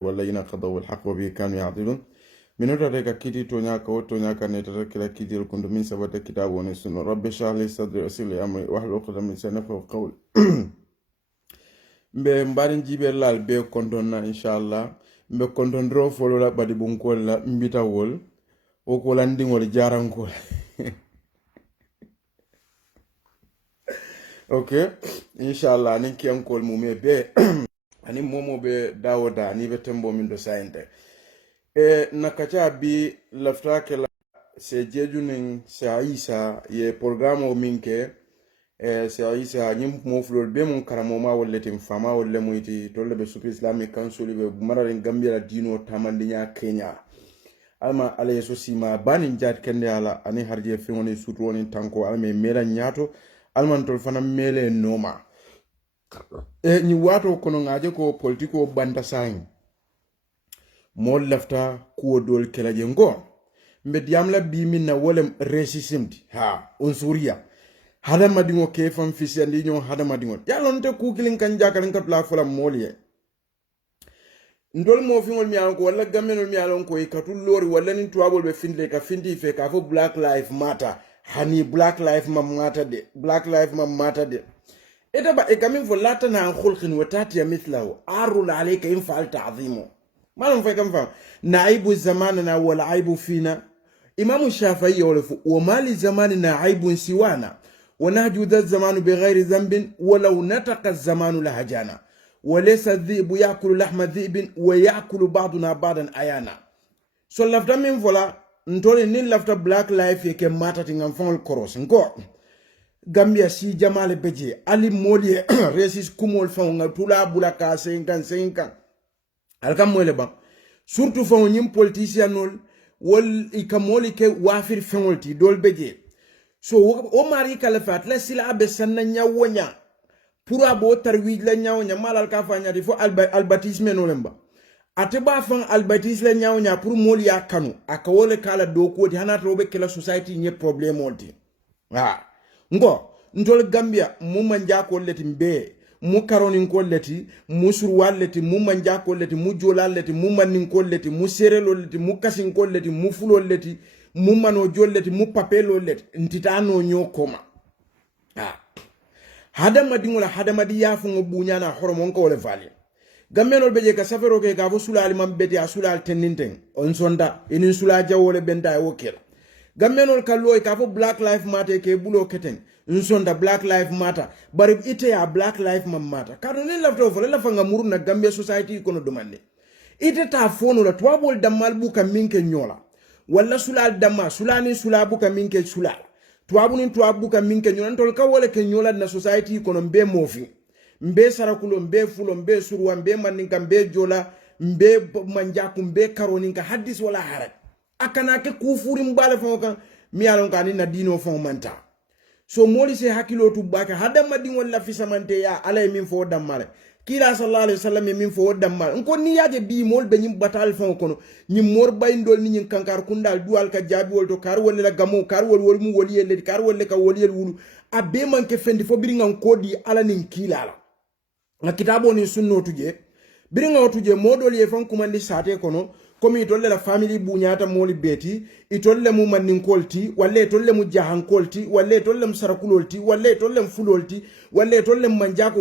والذين قضوا الحق وبه كانوا يعدلون من رأيك كيدي تونياك وتونياك نتركلا كيدي الكند من سبت كتاب ونسون رب اشرح لي صدري ويسر لي أمري واحلل عقدة من لساني يفقهوا قولي mbe mbarin jibe lal be kondonna inshallah mbe kondondro folola badi bunkol la mbita wol o ko landingol jarankol okay inshallah nin kiyankol mume be ani momo be dawoda ni be tembo min do sayente nakacha bi lafta ke la se jeju nin se aisa ye programme o minke se aisa nyim mo flor be mon karamo ma wolle fama wolle muyti tolle be super islamic council be mararen gambia dino tamandinya kenya alma ala yeso sima bani jat kende ala ani harje fingoni sutwoni tanko alme mela nyato alman tol fana mele noma ni wato kono ngaje ko politiko banda sain mo lafta kuwo dol kelaje ngo mbe diamla bi minna wolem resisimti ha on suriya hada madingo ke fam fisi andi nyo hada madingo yalon te ku kilin kan jakarin ka pla fola moliye ndol mo fi ngol mi anko wala gammenol mi alon ko e katul lori wala nin tuabol be finde ka findi fe ka fo black life matter hani black life mam matter de ita ba ikamin fo latana an khulqin wa tatiya mithlahu arul alayka in fa'al ta'zimu malam fa kam fa naibu zamanana wal aibu fina imam shafi'i yawlafu wa mali zamanina aibun siwana wa nahju dha zamanu bighairi dhanbin walau nataqa zamanu lahajana وليس الذئب يأكل لحم الذئب ويأكل بعضنا بعضا ayana so lafta min vola ntole nin lafta black life yake mata tingam fangol koros ngo gambia si jamale beje ali moli resis kumol fanga tula bula ka 55 alkam mole ba surtout fo nyim politicianol wol ikamoli ke wafir fangolti dol beje so o mari kala fat la sila abe sanna nyawonya pour abo tarwij la nyawonya malal ka fanya di fo albatisme no lemba ate ba fan albatis la nyawonya pour mol ya kanu aka wole kala do ko di hanata robe kala society nye problem olti ngo ntol gambia mu manja ko leti mbe mu karoni ko leti mu surwal leti mu manja ko leti mu jolal leti mu manin ko leti mu serelo leti mu kasin ko leti mu fulo leti mu mano jolleti mu papelo leti ntitano nyokoma hadama dingola hadama di yafu ngobunyana horomon ko le vali gammenol beje ka safero ke ka fo sulali mambeti a sulal tenninten on sonda inin sula jawole benta e wokela gammenol kalloy ka fo black life matter ke bulo keten nsonda black life matter bari ite ya black life matter kado ne lafto fo la fanga muruna gambia society kono domande ite ta fono la twabol damal buka minke nyola wala sulal damma sulani sulabu ka minke sulal tuabunin tuabu ka minke nyola ntol ka wole ke nyola na society kono mbe mofi mbe sarakulo mbe fulo mbe surwa mbe maninka mbe jola mbe manjaku mbe karoninka hadis wala harat akana ke kufuri mbale fonka mi alon ka ni na dino fon manta so moli se hakilo tu baka hada madingol la fisamante ya alay min fo damale kila sallallahu alaihi wasallam min fo dammal nko ni yaje bi mol be nyim batal fon kono nyim mor bayndol ni nyin kankar kundal dual ka jabi wol to kar wol la gamo kar wol mu woli yelle kar wol ka woli yel wulu abbe manke fendi fo biri ngan kodi ala nin kilala na kitabo ni sunno tuje biri ngan tuje modol ye fon kumandi sate kono komi itolle la family bunyata moli beti itolle mu manin kolti walle itolle mu jahan kolti walle itolle mu sarakulolti walle itolle mu fulolti walle itolle mu manjako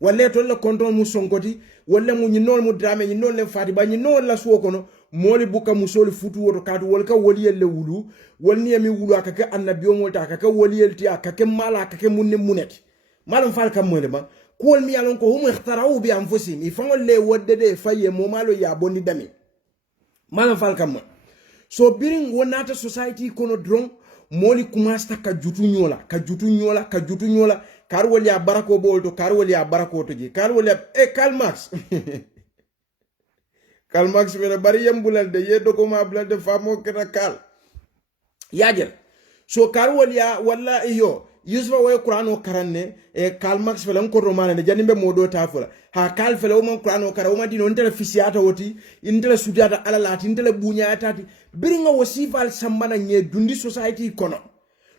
walle itolle konton mu sonkoti walle mu nyinol mu drame nyinol le fati ba nyinol la suwo kono moli buka musoli futu woto kadu wol ka woli yelle wulu wol ni mi wulu akake annabiyo molta akake woli yelti akake mala akake munne muneti malum fal kam mo ba kol mi alon ko hum ikhtaraw bi anfusihim ifangol le woddede faye mo malo ya bonni dami malam fal kam so biring wonata society kono dron moli kumasta ka jutu nyola kar wol ya barako bolto kar wol ya barako to ji kar wol ya Karl Marx mena bari yambulal de yedo ko ma blal de famo keta kal yajel so kar wol ya walla iyo Yusufa way Qur'an o karanne Karl Marx fela ko romane ne janimbe modo tafula ha kal fela o man Qur'an o kara o ma dino ndela fisiata woti indela sudata ala lati indela bunyata ti biringa wasifal sambana nye dundi society kono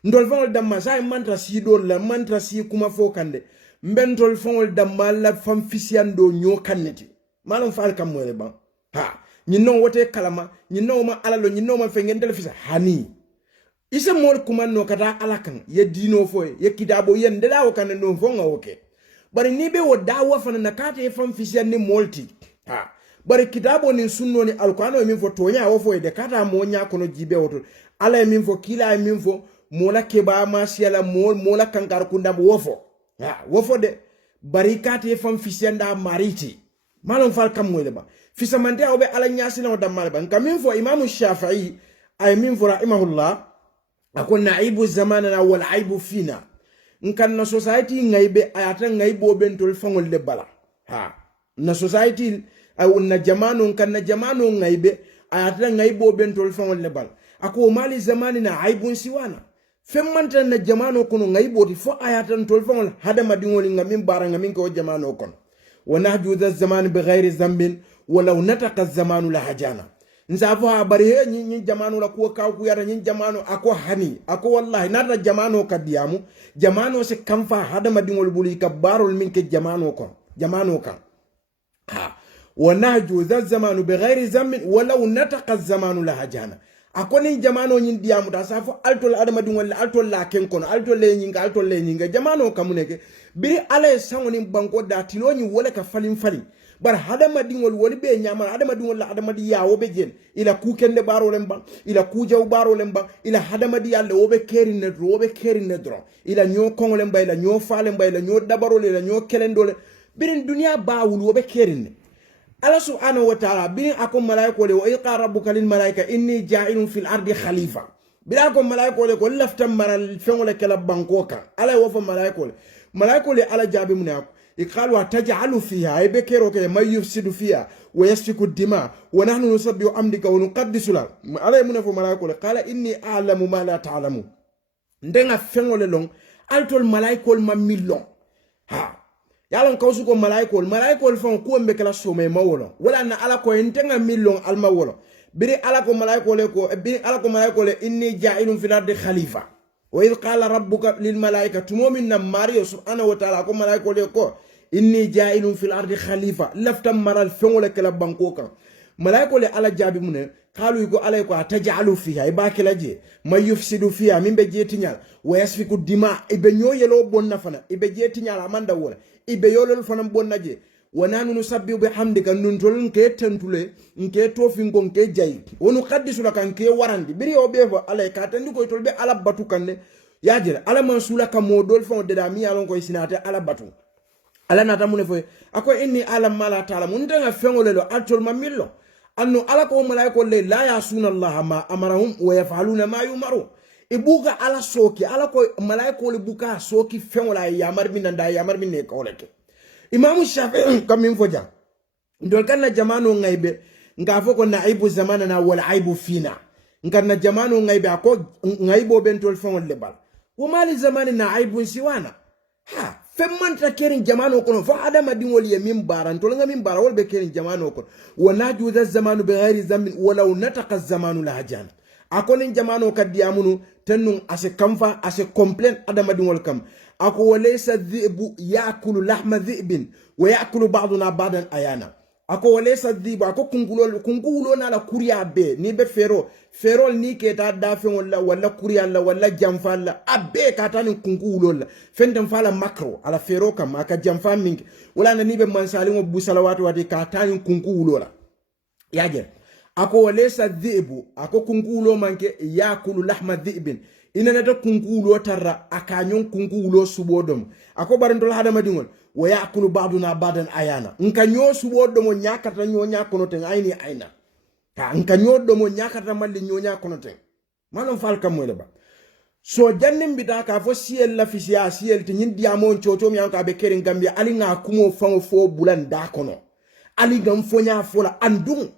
ndol fangol damma say mantra si do la mantra si kuma fo kande mbentol fangol damma la fam fisiando nyo kanneti malon fal kam mo ban ha nyinno wote kalama nyinno ma alalo nyinno ma fe ngendel fisa hani isa mol kumanno kata alakan ye dino fo ye kidabo ye ndela o kan no fonga oke bari ni be wo dawa fana nakata e fam fisian ni molti ha bari kidabo ni sunno ni alquran min fo tonya wo fo de kata mo nya kono jibe woto ala min fo kila min fo mola keba ma siala mola kankar kunda wo fo ha wo fo de bari kata e fam fisian da mariti malon fal kam mo le ba fisamande awbe ala nyasina o damal ban kamin fo imam shafi'i ay min fo rahimahullah akon naibu zamanana wal aibu fina nkan na society ngaibe ayata ngaibo bentol fangol le bala ha na society ay na jamanu nkan na jamanu ngaibe ayata ngaibo bentol fangol le bala ako mali zamanina aibun siwana femmanta na jamanu kono ngaibo ti fo ayata tol fangol hada madingol ngamin bara ngamin ko jamanu kono ونهجو ذا الزمان بغير ذنب ولو نتق الزمان لهجانا نزافو باري ني جمانو لا كو كاو يارا ني جمانو اكو هني اكو والله نادا جمانو كديامو جمانو سي كانفا هدما ديول بولي كبارول منك جمانو كون جمانو كان ها ونهجو ذا الزمان بغير ذنب ولو نتق الزمان لهجانا ako ni jamano nyin diamu ta safo altol adama dum wala altol la ken kono altol le nyinga jamano kamuneke biri ala sango ni banko da tiloni wala ka falin bar hadama dingol woli be nyama adama dum wala adama di yawo be jen ila ku kende baro lemba ila ku jaw baro lemba ila hadama di yalle wobe keri ne dro ila nyo kongo lemba ila nyo fale lemba ila nyo dabaro ila nyo kelendole birin dunya baawul wobe keri ne Allah subhanahu wa ta'ala bin akom malaika le wa iqa rabbuka lil malaika inni ja'ilun fil ardi khalifa bin akom malaika le ko laftam maral fengola kala bankoka ala wo fo malaika le ala jabi munako iqalu taj'alu fiha ay bekero ke may yufsidu fiha wa yasfiku dima wa nahnu nusabbihu amdika wa nuqaddisu la ala munafo malaika le qala inni a'lamu ma la ta'lamu ndenga fengole long altol malaika ma millon ha yalon kawsu ko malaikol fon ko mbe kala some mawolo wala na ala ko entenga millon alma wolo biri ala ko malaikol inni ja'ilun fil ardi khalifa wa id qala rabbuka lil malaikati mu'minna mario subhanahu wa ta'ala ko malaikol ko inni ja'ilun fil ardi khalifa laftam maral fengole kala banko kan malaikol ala jabi mune qalu ko alay ko taj'alu fiha ibakelaje may yufsidu fiha min be jetinyal wa yasfiku dima ibe nyoyelo bonna fana ibe jetinyal amanda wala ibe yolol fanam bonnaje wananu nusabbihu bihamdika nuntol nke tentule nke tofingo nke jayi wonu qaddisu la kan ke warandi biri obefo alay ka tandi ko tolbe ala batu kanne yajira ala mansula ka modol fon de da mi alon ko sinate ala batu ala nata mun fo ako inni ala mala taala mun tanga fengole lo altol mamillo anno ala ko malaiko le la yasuna allah ma amarahum wa yafaluna ma yumaru ibuga ala soki ala ko malaiko le buka soki fengola yamar min nda yamar min ne kawleke imam shafi'i kam min foja ndol kana jamano ngaibe ngafo ko naibu zamanana wal aibu fina nganna jamano ngaibe ako ngaibo bentol fengol le bal wo mali zamanina aibu siwana ha femmanta kerin jamano kono fo adama dingol ye min baran to nga min bara wol be kerin jamano kono wala juza zamanu bi ghairi zamin wala nataqa zamanu la hajan akonin jamano kadiyamunu tennun ase kamfa ase complain adama dingol kam ako walaysa dhibu yaakulu lahma dhibin wa yaakulu ba'duna ba'dan ayana ako walaysa dhibu ako kungulo na la kuriya be ni be ferol ni keta dafe wala kuriya la wala jamfa la abbe katani kungulo la fendem fala makro ala fero kam aka jamfa mingi wala na ni be mansali ngo bu salawatu wati katani kungulo la yaje ako walaysa dhibu ako kungulo manke yaakulu lahma dhibin inanata kungulo tarra akanyon kungulo subodom ako barandol hadama dingol wa yaakulu ba'duna ba'dan ayana nkanyo subodom nyakata nyo nyakono ten ayni ayna ta nkanyo domo nyakata malli nyo nyakono ten malon falka mo leba so jannim bita ka fo siel la fisia siel tin ndiamo chocho mi anka be kerin gambia ali nga kumo fango fo bulan da kono ali gam fonya fola andum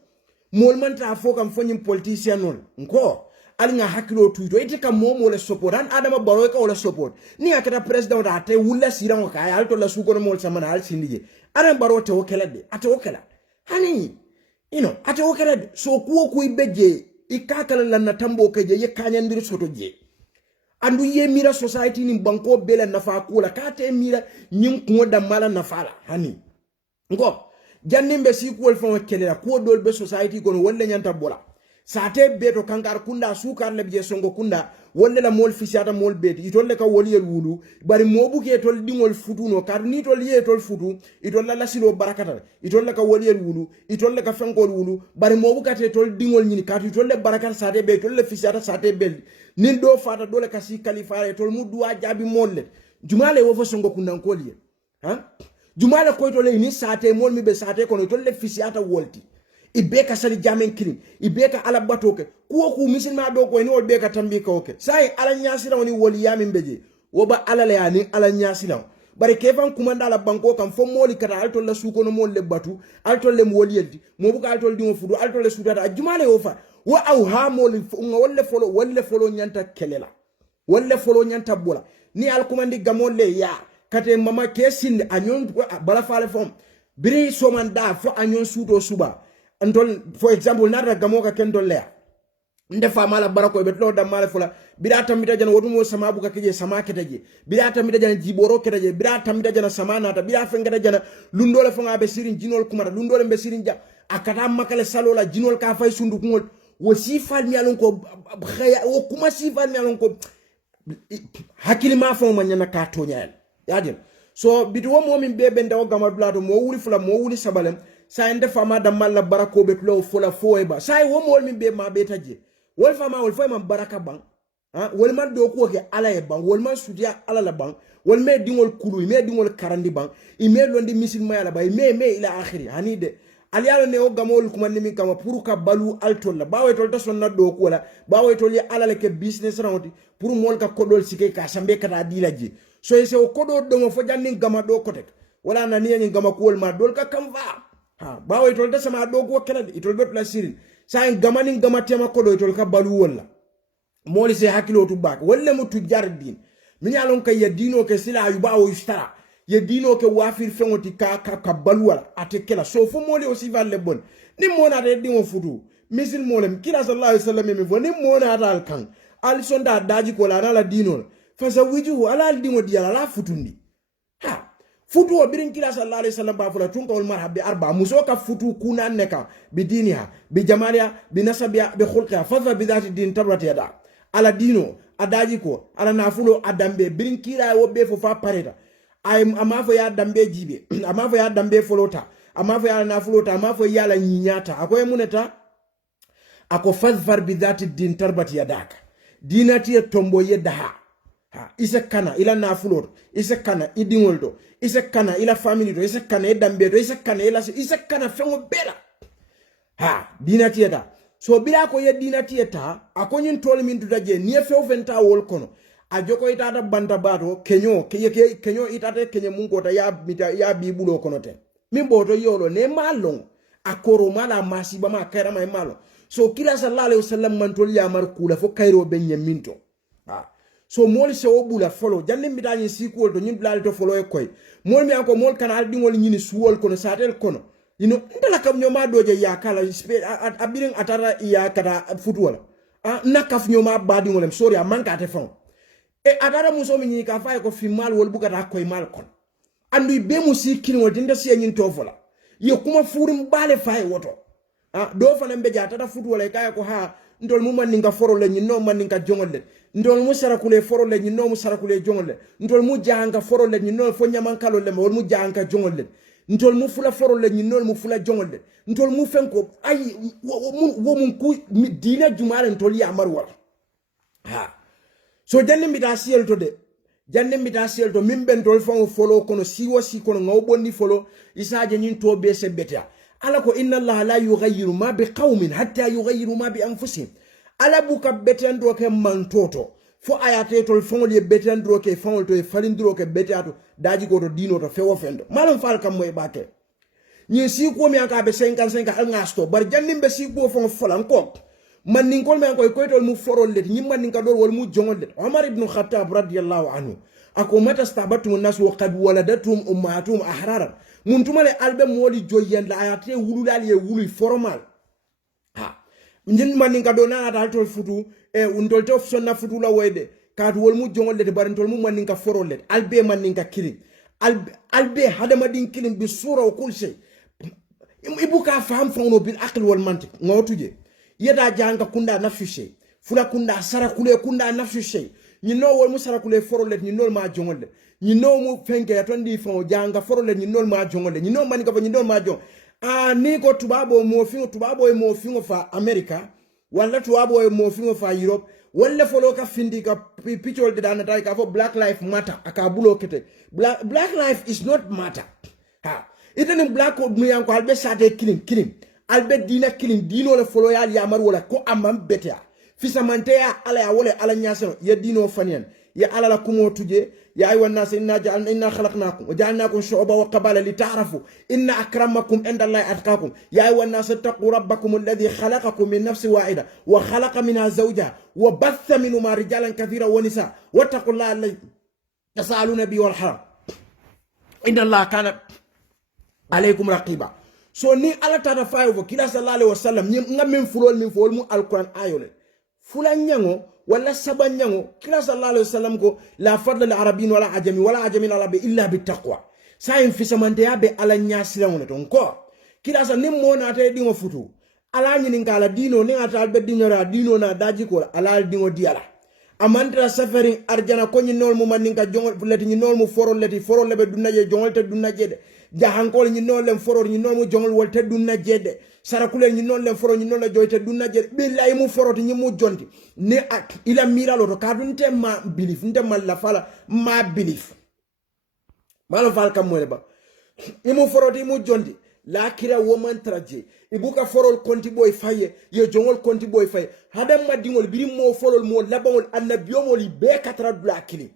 molmanta fo kam fonyim politicien non nko ali nga hakilo tuito ite kam momo le support an adama baro ka wala support ni akata president ate wulla sirango ka alto la suko mol samana al sindije aran baro te wokelade ate wokela hani ate wokelade so kuo ku ibeje ikakala la na tambo keje ye kanyandir soto je andu ye mira society ni banko bela nafa kula kate mira nyim ko da mala nafala hani ngo jannimbe si kuwol fon kelela ko dol be society kono wolle nyanta bola sate beto kankar kunda sukar le je songo kunda wolle la mol fisiata mol beti itolle ka woli el wulu bari mobu ke tol dingol futuno kar ni tol ye tol futu itolla la silo barakata itolle ka woli el wulu itolle ka fenkol wulu bari mobu kate tol dingol nyini kar itolle barakata sate be tolle fisiata sate bel nin do fata dole kasi kalifaare tol mu duwa jabi molle jumale wo fo songo kunda koliye ha jumale ko tole ni sate mol mi be sate kono tolle fisiata wolti ibeka sali jamen kirim ibeka ala batoke kuwo ku misilma do ko ni wol beka tambi ka oke sai ala nyasira woni woli yamin beje woba ala le yani ala nyasira bare kefan kumanda la banko kam fo moli kata alto la suko no mol le batu alto le woli yeldi mo buka alto di mo fudu alto le sudata jumale wo fa wa aw ha moli wolle folo nyanta kelela wolle folo nyanta bola ni al kumandi gamol le ya kate mama kesinde anyon bala fale fom biri somanda fo anyon suto suba antol for example nara gamoka kendo lea nde famala barako be tlo damale fula bida tamita jana wotumo sama buka kije sama ketaje bida tamita jana jiboro ketaje bida tamita jana sama nata bida fengata jana lundole fonga be sirin jinol kumata lundole be sirin ja akata makale salola jinol ka fay sundu kungol wo sifal mi alon ko khaya wo kuma sifal mi alon ko hakili ma fo ma nyana ka toñal yadin so bitu wo momin bebe ndaw gamadulato mo wuli fula mo wuli sabalem sa ende fama da malla barako be tlo fula foeba sai wo mol min be ma be taje wol fama wol fama baraka bang ha wol man do ko ke ala e bang wol man sudia ala la bang wol me dingol kulu me dingol karandi bang i me londi misil ma yala bay me ila akhiri hani de alialo ne o gamol kuma nimi kama pour ka balu altol la bawe tol ta sonna do ko la bawe tol ya ala le ke business rawti pour mol ka kodol sike ka sambe kata dilaji so ese o kodo do mo fo janni gama do kotek wala na ni gama ko wol ma dol ka kam va ha bawo itol da sama dogo kala itol bet la sirin sa gamani gamatema ko do itol ka balu wala moli se hakilo tu bak wala mu tu jardin min yalon kay ya dino ke sila yu bawo istara ya dino ke wafir fengoti ka balu wala atekela so fu moli aussi valle bon ni mona de dingo futu misil molem kila sallallahu alaihi wasallam mi voni mona dal kan al sonda daji ko la la dino fa sa wiju ala dingo diala la futundi ha futu o birin kila sallallahu alaihi wasallam ba fula tun kawul marhabi arba muso ka futu kuna neka bi diniha bi jamaliya bi nasabiya bi khulqiha fa bi dhati din tabrat yada ala dino adaji ko ala nafulo adambe birin kila wo be fo fa pareta ay amafo ya dambe jibe amafo ya dambe folota amafo ya nafulota amafo ya la nyinyata akoy muneta ako fadfar bi dhati din tarbat yadaka dinati tombo yedaha ha isa kana ila nafulot isa kana idingoldo isa kana ila family do isa kana dambe do isa kana ila isa kana fengo bela ha dina tieta so bila ko ye dina tieta akonyin tol min dudaje ni fe venta wol kono a joko itata banta bato kenyo itata kenye mungo ta ya bibulo kono ten min boto yolo ne malong akoro mala masiba ma kaira ma malo so kila sallallahu alaihi wasallam man tol ya mar kula fo kairo benye minto ha so mol se obula follow jannim bitani sikol to nyim blal to follow e koy mol mi anko mol kanal dingol nyini suwol kono satel kono ndala kam nyoma doje ya kala abirin atara ya kata futwala nakaf nyoma badi ngolem sorry amanka te fon e atara muso mi nyika fa ko fi mal wol bugata koy mal kon andu be musiki ni wodinda se nyin to fola yo kuma furim bale fay woto do fana mbe jata futwala e kay ko ha ndol mu man ninga foro le nyino man ninga jongol le ndol mu sarakule foro le nyino mu sarakule jongol le ndol mu janga foro le nyino fo nyaman kalo le wol mu janga jongol le ndol mu fula foro le nyino mu fula jongol le ndol mu fenko ay wo mun ku dina jumare ndol ya marwa ha so janne mi da siel to mimbe ndol fo folo kono siwo si kono ngaw bonni folo isaje nyin to be se betia ala ko inna allaha la yughayyiru ma bi qaumin hatta yughayyiru ma bi anfusihim ala buka betendo ke mantoto fo ayate tol fongol ye betendo ke fongol to e falindiro ke betiato daji go to dino to fewo fendo malum fal kam moy bake ni si ko mi aka be 55 al ngasto bar jannim be si ko fon folan ko man nin kol men koy tol mu forol let ñi man nin ka dor wol mu jongol let Umar ibn Khattab radiyallahu anhu ako mata stabatu nas wa qad waladatum ummatum ahraran mun tumale albe modi joyen la ayate wululal ye wulu formal ha ndin man nin ka do na dal tol futu e undol to sonna futu la wayde ka wol mu jongol let bar tol mu man nin ka forol let albe man nin ka kilin albe hadama din kilin bi sura wa kul shay ibuka faham fawno bil aql wal mantiq ngotuje yeda janga kunda nafsu shay fula kunda sarakule kunda nafsu shay ni no wol musarakule forolet ni nol ma jongol ni no mu fenke ya tondi fon janga forolet ni nol ma jongol ni no mani ko ni nol ma jong ni ko tubabo mo fingo fa America wala tubabo e mo fingo fa Europe wala folo ka findi ka picture de dana tay ka fo black life matter aka bulo kete black life is not matter ha iten black ko mu yanko albe sate killing albe dina killing dino le folo ya yamar wala ko amam betea fisa manteya ala ya wala ala nyasano ya dino fanian ya ala la kumo tuje ya ayuha nas inna khalaqnakum wa ja'alnakum shu'uban wa qabala lita'arafu inna akramakum indallahi atqakum ya ayuha nas taqu rabbakum alladhi khalaqakum min nafsin wahida wa khalaqa minha zawjaha wa batha minhuma rijalan kathiran wa nisaa wattaqullaha alladhi tasaaluna bihi wal arham inna allaha kana alaykum raqiba. So ni ala tata fayo kila sallallahu alaihi wasallam ni ngamen fulol min fol mu alquran ayole fula nyango wala saba nyango kila sallallahu alaihi wasallam ko la fadla al arabin wala ajamin ala bi illa bi taqwa sayin fisamante yabe ala nyasila wona ton ko kila sa nim mona tay dingo futu ala nyini ngala dino ni ata albe dinora dino na daji ko ala dingo diala amandra safari arjana ko ni nol mu maninka jongol leti ni nol mu foro lebe dunnaje jongol te dunnaje de jahankol ni nol lem foro ni nol mu jongol wol te dunnaje de sarakule ni non le foro ni non la joyte dunna je billahi mu foroti ni mu jonti ne ak ila miralo to kadunte ma belief nte malla fala ma belief malo fal kam mo ba imu foroti mu jonti la kira woman traje ibuka forol konti boy faye ye jongol konti boy faye hadam ma dingol biri mo forol mo labangol annabiyomol be katra dula kili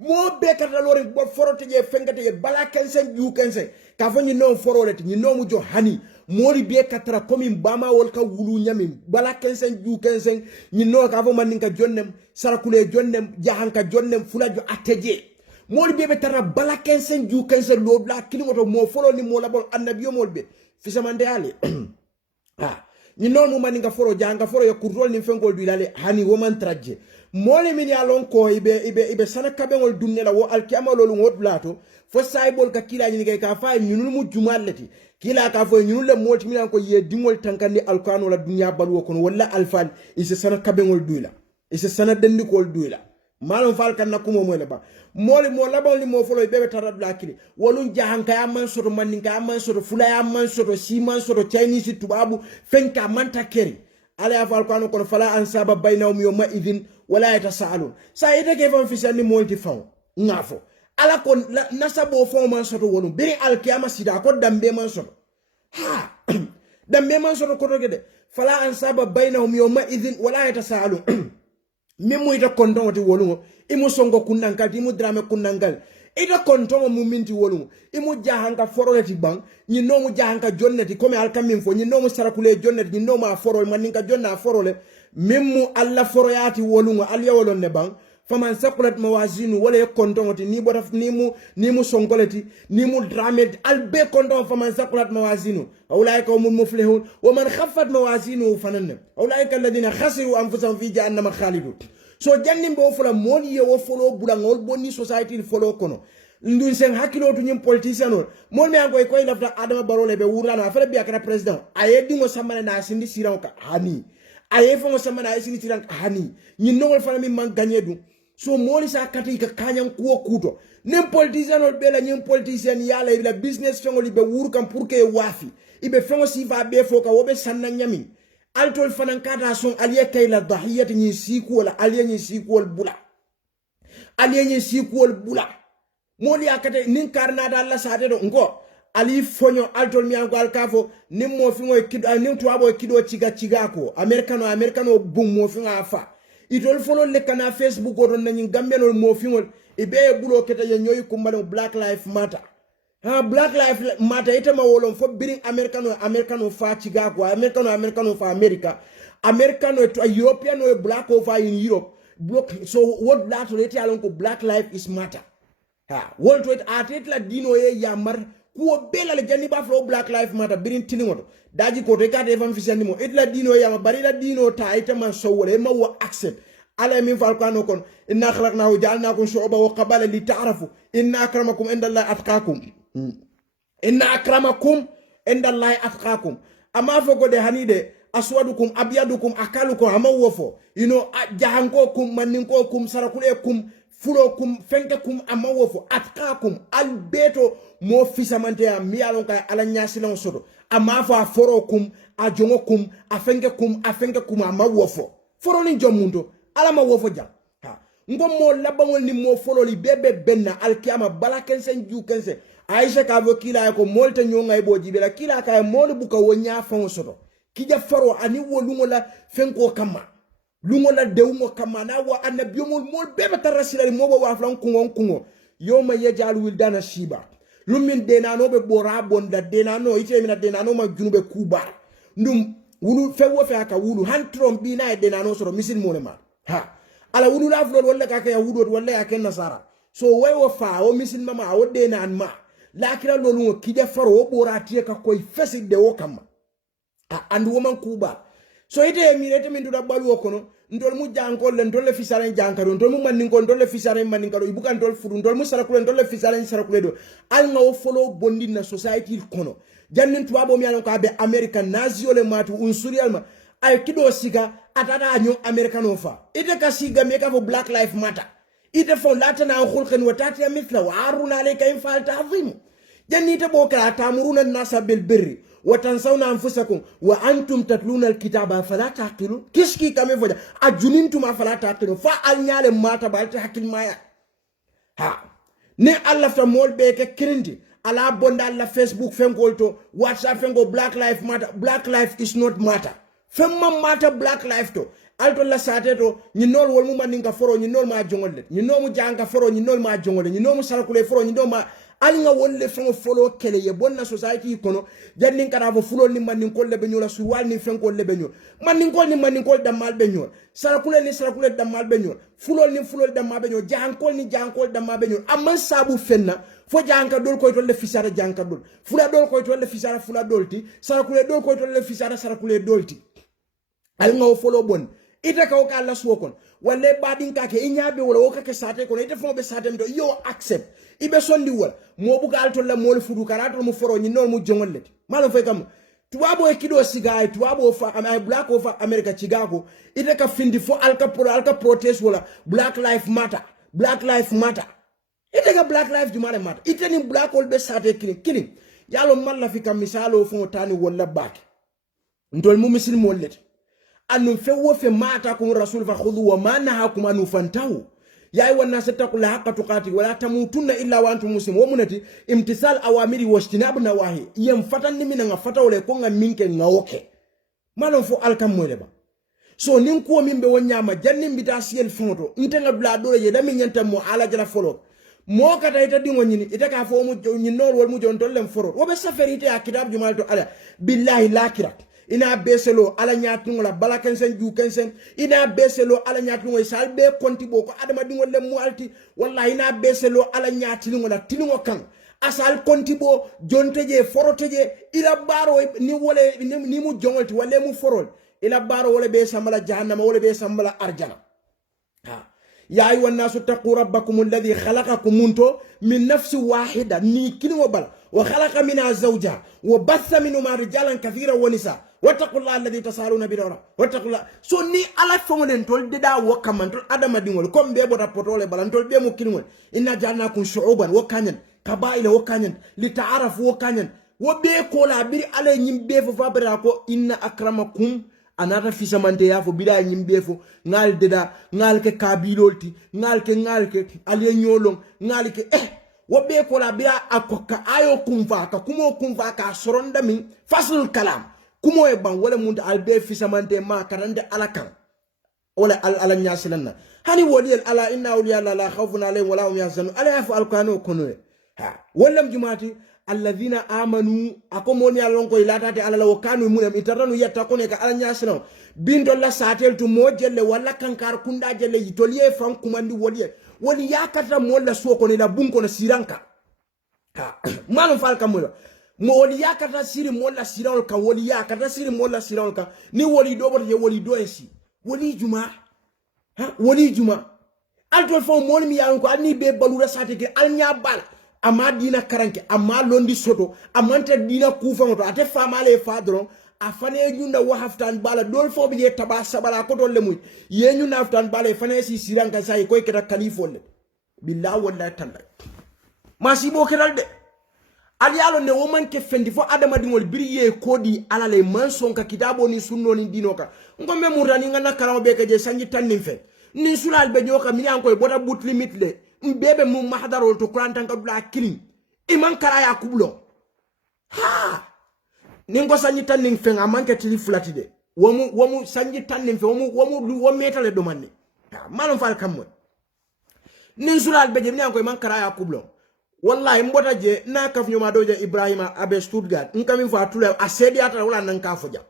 mo be katra lore bo foroti je fengate ye bala kensen ju kensen ka fanyi non foroleti ni no mu jo hani mori be katara komi bama wol ka wulu nyami bala kensen ju kensen ni no ka fo man ninka jonnem sarakule jonnem jahanka jonnem fulajo ateje mori be tara bala kensen ju kensen lo bla kilimoto mo folo ni mo labon annabiyo mol be fisamande ale ni no mu man ninka foro janga foro ya kurtol ni fengol du lale hani woman traje mole min ya lon ko ibe sana kabengol dunne la wo alkiyama lolu ngot blato fo saybol ka kila ni kay ka fay ñunul mu jumalati kila ka fo ñunul le moti min ko ye dingol tankandi alquran wala dunya balwo kono wala alfal ise sana kabengol duila ise sana dendikol duila malon fal kan nakumo mo le ba mole mo labol ni mo folo bebe taradula kili wolun jahanka ya man soto maninka ya man soto fula ya man soto si man soto chinese tubabu fenka manta keri ala ya fal kono kono fala ansaba bainahum yawma idhin wala yatasaalun sa ite ke fon fisani molti faw ngafo ala ko nasabo fo man soto wonu biri alkiyama sida ko dambe man soto ha dambe man soto ko togede fala ansaba bainahum yawma idhin wala yatasaalun memo ita kontongo ti wolungo imu songo kunnankal imu drame kunnankal ita kontongo muminti wolungo imu jahanga foroleti bang ni no mu jahanga jonneti comme alkamin fo ni no mu sarakule jonneti ni no ma forol maninka jonna forole memo alla foroyati wolungo alya wolon ne bang faman saqulat mawazinu wala kontongo ti ni bodaf ni mu songoleti ni mu drame albe kontongo faman saqulat mawazinu أولئك هم المفلحون ومن خفت موازينه فنن أولئك الذين خسروا أنفسهم في جهنم خالدون so jannim bo fola moni ye wo folo bulangol bonni society folo kono ndun sen hakilo to nyim politician on mon me angoy koy lafta adama barole be wurana fere bi akara president aye dingo samana na sindi siran ka hani aye fo mo samana ay sindi siran hani nyi nongol fana mi man gagné du so moni sa kati ka kanyan ko kuto nem politician on be la nyim politician yala ila business fengol be wur kam pour que wafi ibe fengo sifa be foka wobe sanna nyami altol fanan kata son aliye kayla dahiyati ni siku wala aliye ni siku wal bula aliye ni siku wal bula moli akate nin karna da Allah sade do ngo ali fonyo altol mi ango alkafo nim mo fi ngoy kido nim tuabo kido ciga ko americano bum mo fi ngafa itol folo le kana facebook ko don nani gambeno mo fi ngol ibe bulo kete ye nyoy kumbalo black life matter black life matter ite ma wolon fo biring americano fa ciga ko americano fa americano to european or black over in Europe block so what that rate alon ko black life is matter world to it atet la dino ye yamar ko bela le jani ba flo black life matter biring tiningoto daji ko te kate fam fisani mo it la dino yamar bari la dino ta ite man so wole ma wo accept ala min fal kano kon inna khalaqnahu ja'alnakum shu'uban wa qabala li ta'rafu inna akramakum indallahi atqakum inna akramakum indallahi atqakum ama fo ko de hanide aswadukum abyadukum akalukum ama wofo jahanko kum maninko kum sarakule kum fulo kum fenke kum ama wofo atqakum albeto mo fisamante ya miyalon kay ala nyasilon soto ama fo foro kum a jongo kum a fenke kum ama wofo foro ni jomundo ala ma wofo jam ngo mo labangol ni mo fololi bebe benna alkiyama bala kensen ju kense aisha ka vo kila ko molta nyonga e boji bela kila ka molu buka wonya fon soto kija faro ani wo lungola fenko kama lungola dewmo kama na wa annabiyumul mol bebe tarasila mo bo wa flan kungo yoma yajal wildana shiba lumin denano be bora bonda denano ite mina denano ma junube kuba ndum wulu fewo fe aka wulu han trom bi na denano soro misil monema ala wulu la flol wala ka ya wudot wala ya ken nasara so way wo fa o misil mama o denan ma lakira lolu kija faro o bora tie ka koy fesi de o kama and woman kuba so ite mirete min duda balu kono ndol mu jankol len dole fisare jankaro ndol mu manin ko dole fisare manin karo ibukan dol furu ndol mu sarakule dole fisare sarakule do al nga o follow bondi na society kono jannin tuwabo mi alon ko be american nazio le matu unsurial ma ay kido siga atata anyo americano fa ite ka siga me ka fo black life matter ite fo latana khulqan wa tatiya mithla wa aruna alayka infal ta'zim janni te bokra tamuruna nasa bil birri وتنسون أنفسكم وأنتم تتلون الكتاب فلا تعقلون كيسكي كم يفوجا أجننتم فلا تعقلون فألنيال ما تبالت حكي مايا ne Allah ta mol be ke kirindi ala bonda alla Facebook fengolto WhatsApp fengo black life is not matter femma matter black life to alto la sateto ni nol wol mu maninga foro ni nol ma jongol ni no mu janga foro ni nol ma jongol ni no mu sarakule foro ni no ma alinga wolle fengo folo kele ye bonna society kono jannin kara fo fulo ni manin ko lebe nyola su wal ni fengo lebe nyol manin ko damal be nyol sarakule damal be nyol fulo damal be nyol jankol damal be nyol amman sabu fenna fo janka dol ko to le fisara janka dol fula dol ko to le fisara fula dolti sarakule dol ko to le fisara sarakule dolti alinga o folo bon ite ka o kala suokon walle badin ka ke inyabe wala o ka ke sate ko ite fo be sate do yo accept ibe sondi wala mo buga alto la mo fudu karato mo foro ni non mo jongollet malo fay kam tuwabo e kido sigay tuwabo fa am black of America Chicago ite ka findi fo alka protest wala black life matter ite ka black life du matter ite ni black all be sate killing yalo malla fi kam misalo fo tani wala bak ndol mu misil mo let anu fe mata kum rasul fa khudhu wa ma nahakum anu fantahu ya ayyuha an-nas taqullaha haqqa tuqatih wa la tamutunna illa wa antum muslimun womunati imtisal awamiri wajtinab nawahi yem fatan ni mina ngafata wala ko ngaminke ngawoke malon fo alkam moyle ba so nin ko min be wonyama jannim bita siel fonto intenga bla dole ye dami nyanta mo ala jala folo mo kata ita dingo nyini ita ka fo mu nyinol wol mu jon tollem foro wobe saferite akitab jumal to ala billahi lakirat ina beselo ala nyaatu la balaken sen ju kensen ina beselo ala nyaatu sal be konti boko adama dingo le mualti wallahi ina beselo ala nyaatu la tilingo kan asal konti bo jonteje foroteje ila baro ni wole ni mu jongolti wala mu forol ila baro wala be samala jahannama wala be samala arjana يا أيها الناس اتقوا ربكم الذي خلقكم من نفس واحدة نيكين وبل وخلق منها زوجها وبث منهما رجالا كثيرا ونساء واتقوا الله الذي تسالون به واتقوا الله سو ني على فمن تول ددا وكمان تول ادم ديول كوم بي بوتا بوتول بلان تول بي مو كينول ان جعلناكم شعوبا وكانن قبائل وكانن لتعارفوا وكانن وبي كولا بير على نيم بي فابرا كو ان اكرمكم anata fisamante yafo bida nyimbefo ngal deda ngal ke kabilolti ngal ke aliye nyolong ngal ke wobe ko la bida akoka ayo kumfa ka soronda min faslul kalam kumo e ban wala munta albe fisamante ma karande alakan wala ala nyasilanna hani wali ala inna awliya la khawfun alayhim wala hum yahzanun ala yafu alqanu kunu wala jumati alladhina amanu akomoni alonko ilatati ala law kanu munam itaranu yatakone ka ala nyasino bindo la satel tu mojelle wala kankar kunda jelle yitoliye fan kumandi woli yakata molla soko ni la bunko na siranka manu fal kamulo mo woli yakata siri molla siranka woli yakata siri molla siranka ni woli dobo ye woli doensi woli juma alto fo moni mi yanko ani be balura sateke alnya bala ama dina karanke ama londi soto amante dina kufa moto ate famale fa dron afane nyunda wa haftan bala dol fo bi taba sabala ko dol lemuy ye nyunda haftan bala fane si siranka sai ko keta kalifolle billahi wallahi talla masibo kedalde ali alo ne woman ke fendi fo adama dingol biriye kodi alale manson ka kitabo ni sunno ni dinoka ngombe murani ngana karawo be ke je sanji tannin fe ni sulal be nyoka mi an koy bota but limit le mbebe mu mahdarol to kuran tan ka dula kilin iman karaya kublo ha ningo sanji tannin fe amanke tili flati de womu sanji tannin fe womu metale do manni malon fal kammo nin sulal be je mi an koy man karaya kublo wallahi mbota je na kaf nyoma doje Ibrahima abe Stuttgart nkami fa tule asedi ata wala nan ka foja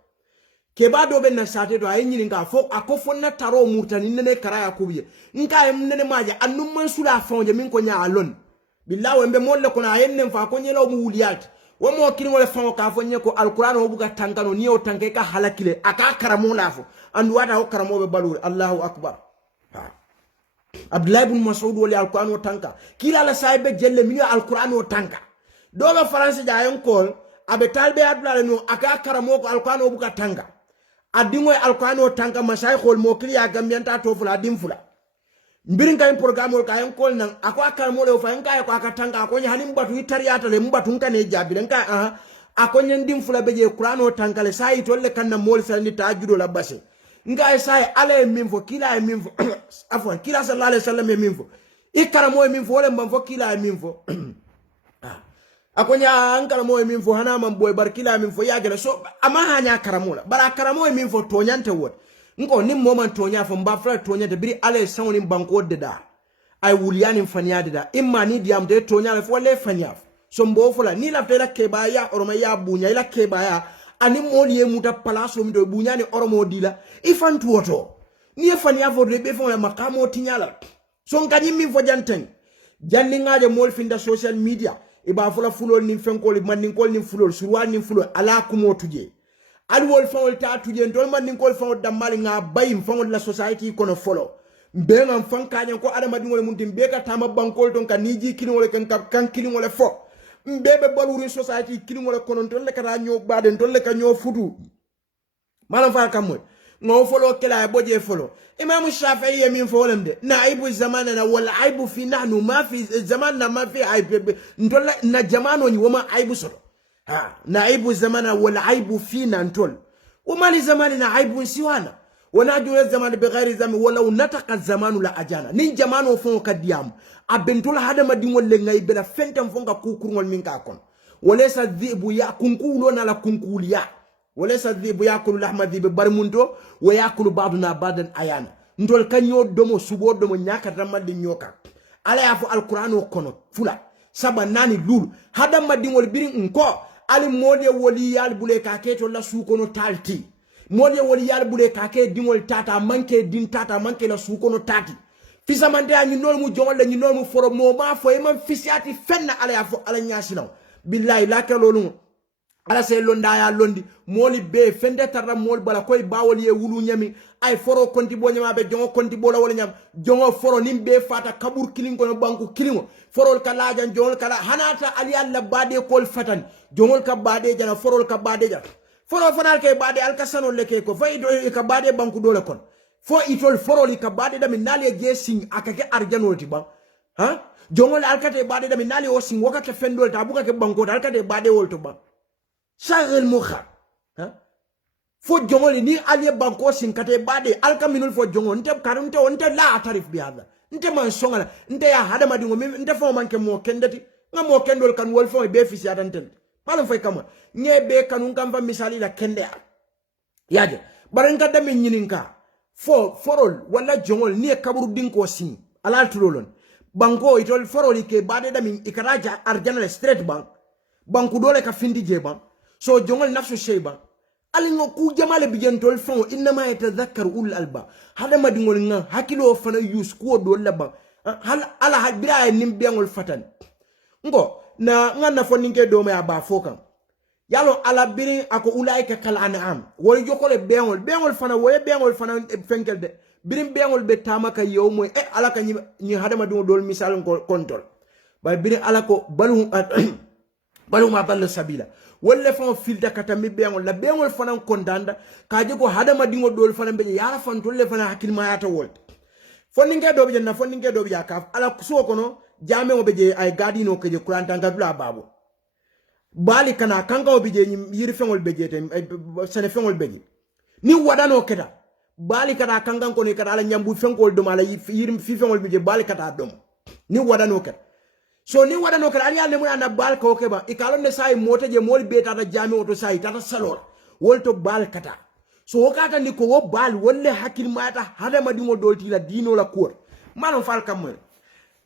ke ba do be na sate do ay nyini nga fo akofo na taro murtani nene karaya kubiye nka em nene maje annum man sula fonje min ko nya alon billahi mbe molle ko na yenne fa ko nyelo mu wuliyat wo mo kini wala fon ka fo nyeko alquran o buga tankano ni o tanke ka halakile aka karamo lafo andu wata o karamo be balur Allahu akbar Abdullah ibn Mas'ud wali alquran o tanka kila la saybe jelle min alquran o tanka do ba france jayen kol abe talbe Abdullah no aka karamo ko alquran o buga tanka adingo alquran o tanka masaykhol mo kiliya gambiyanta to fula dimfula mbirin kay programme o kayen kol nan akwa karamo le fa en kay ko aka tanka ko nyani mbatu itariyata le mbatu nkane jabile nka akonyen dimfula beje qur'an o tanka le sayi tolle kanna mol sandi tajudo la basse nga sai ala minfo kila minfo afwan kila sallallahu alaihi wasallam minfo ikaramo minfo wala mbamfo kila minfo akonya ankala mo minfo hana man boy bar kila minfo yagele so ama hanya karamola bara karamo minfo tonyante wot ngo nim moment tonya fo mbafra tonyante biri ala sawni banko deda ay wuliani mfanya deda imma ni diam de tonya fo le fanya so mbo fola ni la tela keba ya oroma ya bunya ila keba ya ani moli muta palaso mi do bunyani oromo dila ifantu woto ni fani avo de be fon ya makamo tinyala so ngani mi fo janten janni ngaaje mol finda social media e ba fola fulol ni fenkol man ni kol ni fulol surwa ni fulol ala kumo tuje al wol fawol ta tuje ndol man ni kol fawol damal nga bayim fawol la society kono folo be ngam fankanya ko adama dingol mun tim be ka tama bankol ton kan niji kinol kan kinol fo mbebe baluri society kini wala konon tolle kata nyo baden tolle ka nyo futu malam fa kamwe ngo folo kala boje folo imam shafi'i yemin folem de naibu zamanana wal aibu fi nahnu ma fi zamanna ma fi aib ntolla na jamano ni wama aibu solo naibu zamana wal aibu fina ntol wama li zamanina aibu siwana wana jure zaman bi ghairi zaman wala nataqa zamanu la ajana ni jamano fon kadiyam abentul hadama dingol le ngay bela fentem fonga kukurngol minka kon walaysa dhibu ya kunkulo na la kunkuliya walaysa dhibu yakulu lahma dhibu barmunto wa yakulu ba'duna ba'dan ayana ndol kanyo domo subo domo nyaka ramadi nyoka ala yafu alquran kono fula saba nani lul hadama dingol birin nko ali mode woli yal bule ka keto la su kono talti mode woli yal bule ka ke dingol tata manke din tata manke la su kono tati fisa mande a ñinol mu jongol la ñinol mu foro mo ma fo e man fisiati fenna ala ya fo ala ñasilaw billahi la ka lolu ala se londa ya londi moli be fende tarra mol bala koy bawol ye wulu ñami ay foro konti bo ñama be jongo konti bo la wala ñam jongo foro nim be fata kabur kilin ko no banku kilingo forol ka laajan jongol kala hanata ali alla bade kol fatan jongol ka bade jana forol ka bade jana foro fanal kay bade al kasano leke ko fay do ka bade banku dole kon fo itol foroli ka bade dami nali je sing akake arjanol ti ba ha jongol alkate bade dami nali o sing wakake fendol ta buka ke banko alkate bade wol to ba shagel mukha ha fo jongol ni ali banko sing kate bade alkaminul fo jongol nte karunte onte la tarif bi hada nte man songala nte ya hada madingo nte fo manke mo kendati ngamo kendol kan wol fo be fisi adanten malam fay kama nyebe kanun kam fa misali la kende yaje baranka dami nyininka fo forol wala jongol ni kaburu dinko sin alal tulolon banko itol forol ke bade dami ikaraja arjana straight bank banku dole ka findi je bank so jongol nafsu shayba alingo ku jamale bijentol fon inma yatadhakkaru ul alba hada madingol nga hakilo fana use ko do laba hal ala hadira nim bengol fatan ngo na ngana foninke do me aba fokam yalo ala birin ako ulaika kal an'am wol jokole bengol fana woye bengol fana fenkel de birin bengol be tamaka yowmo ala ka ni hadama dum dol misal ko kontol ba biri ala ko balum balum adalla sabila wolle fon filta kata mi beŋol la beŋol fanan kondanda kaje ko hadama dingo dol fanan be yara fan tolle fanan hakil ma yata wolt foninge do be na foninge do be yakaf ala so kono jame o be je ay gadino ke je kuranta ngadula babo bali kana kanga o be je yiri fengol be je tem sene fengol be je ni wadano keta bali kata kanga ko ni kata ala nyambu fengol do mala yiri fi fengol be je bali kata dom ni wadano keta so ni wadano keta ani ale mu na bal ko keba ikalon ne sai mota je mol be tata jame o to sai tata salor wolto bal kata so wakata ni ko wo bal wolle hakil mata hada madimo dolti la dino la cour manon fal kam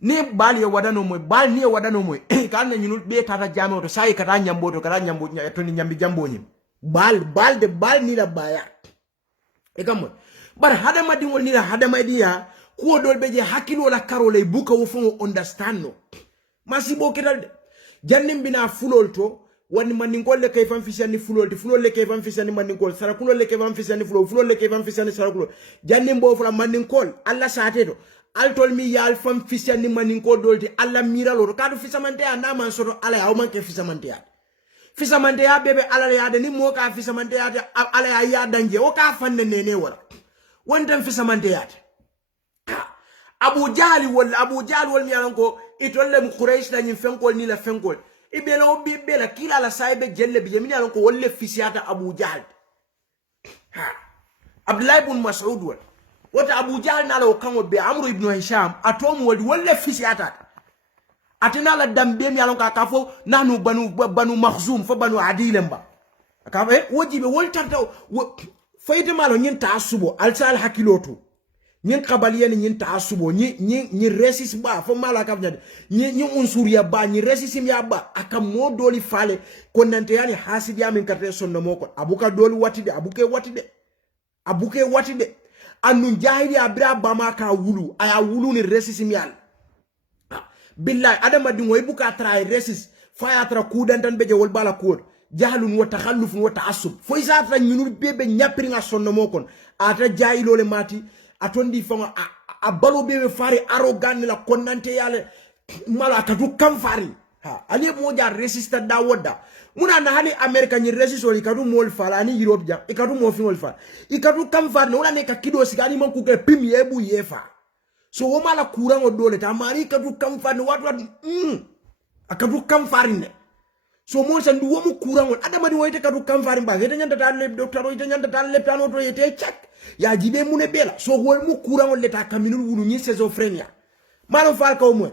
ni bal ye wadano moy bal ni wadano moy kan na nyul be tata jame to sai kata nyambo to ni nyambi jambo ni bal de bal ni la baya e kam bar hada madimo ni la hada madiya ko dol be je hakil wala karole buka wo fon understand no masibo kedal jannim bina fulol to wani maninkol le kay fam fisani fulol le kay fam fisani maninkol sarakulo le kay fam fisani fulol le kay fam fisani sarakulo jannim bo fula maninkol alla sateto altol mi yal fam fisani maninkol dolti alla miralo kadu fisamante ya na man soto ala ya o manke fisamante ya bebe ala ya de ni mo ka fisamante ya ala ya danje o ka fanne nene wala wontam fisamante ya Abu Jali wal mi yalanko itolle mu Quraysh la nyim fenkol ni la fenkol ibela o bela kila la saibe jelle bi yemini yalanko wolle fisiata Abu Jahl Abdullah ibn Mas'ud wata Abu Jahl na la kango be Amr ibn Hisham atom wolle fisiata atina la dambe mi yalanko akafo nanu banu Makhzum fa banu Adilemba akabe wojibe wol tarta fayde malo nyin taasubo alsal hakilotu nyin kabaliyen nyin taasubo nyi resis ba fo mala ka nyade nyi unsuriya ba nyi resisim ya ba aka mo doli fale ko nante yani hasidiya min karte sonno moko abuka doli abuke watide anu jahili abra ba ma ka wulu aya wulu ni resisim yal billahi adama dingo ibuka tra resis faya tra kudantan beje wol bala ko jahlun wa takhallufun wa ta'assub fo isatra nyunul bebe nyapri nga sonno moko ata jahilo le mati atondi fama a balo bebe fari arrogant la konante yale mala kadu kam fari ha ali mo ja resista da woda muna na hani America ni resist oli kadu mol fala ni Europe ja ikadu mo fi mol fala ikadu kam fari no ne ka kido sigani man ku ke pim yebu yefa so wo mala kurango dole ta mari kadu kam fari watu akadu kam fari ne so mo sandu wo mu kurango adama di woyte kadu kam fari ba yete nyanda tan le docteur yete nyanda tan le piano to yete chak ya jibe mune bela so wol mu kurango leta kaminul wulu ni schizophrenia malo fal ko mo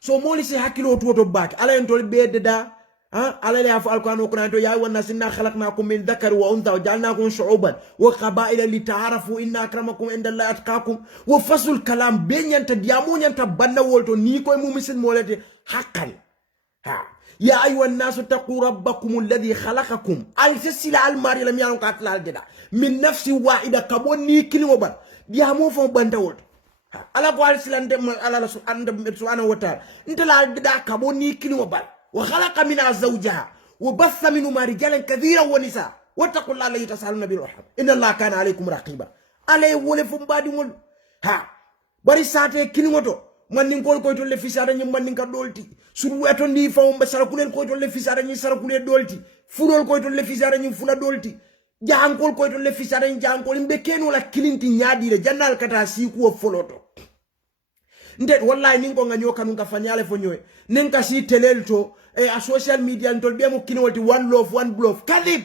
so mo li si hakilo to bak ala en tol bedde da ala ya fa alquran ko nanto ya wana sinna khalaqnakum min dhakari wa untha wa ja'alnakum shu'uban wa qaba'ila lita'arafu inna akramakum indallahi atqakum wa fasul kalam be nyanta diamo nyanta banna wolto ni koy mu misin mo lete hakkan يا أيها الناس اتقوا ربكم الذي خلقكم أي سلسلة الماري لم يكن قاتل الجدا من نفس واحدة كبوني كلمة بار دي همو فون بنتول على قوال سلند على سبحانه وتعالى انت لا الجدا كبوني كلمة بار وخلق منها زوجها وبث منهما رجالا كثيرا ونساء واتقوا الله الذي تسألون به والأرحام إن الله كان عليكم رقيبا عليه ولفم بادي مول bari sate kilimoto mannin kol koy to le fisara nyim mannin ka dolti suru weto ndi fawum be sarakulen koy to le fisara nyi sarakule dolti furol koy to le fisara nyi fula dolti jahankol koy to le fisara nyi jahankol mbe keno la kilinti nyaadire jannal kata siku o foloto ndet wallahi ningo nganyo kanu ka fanyale fonyoy nenka si telelto a social media ntol be mo kinoti one love one bluff kadib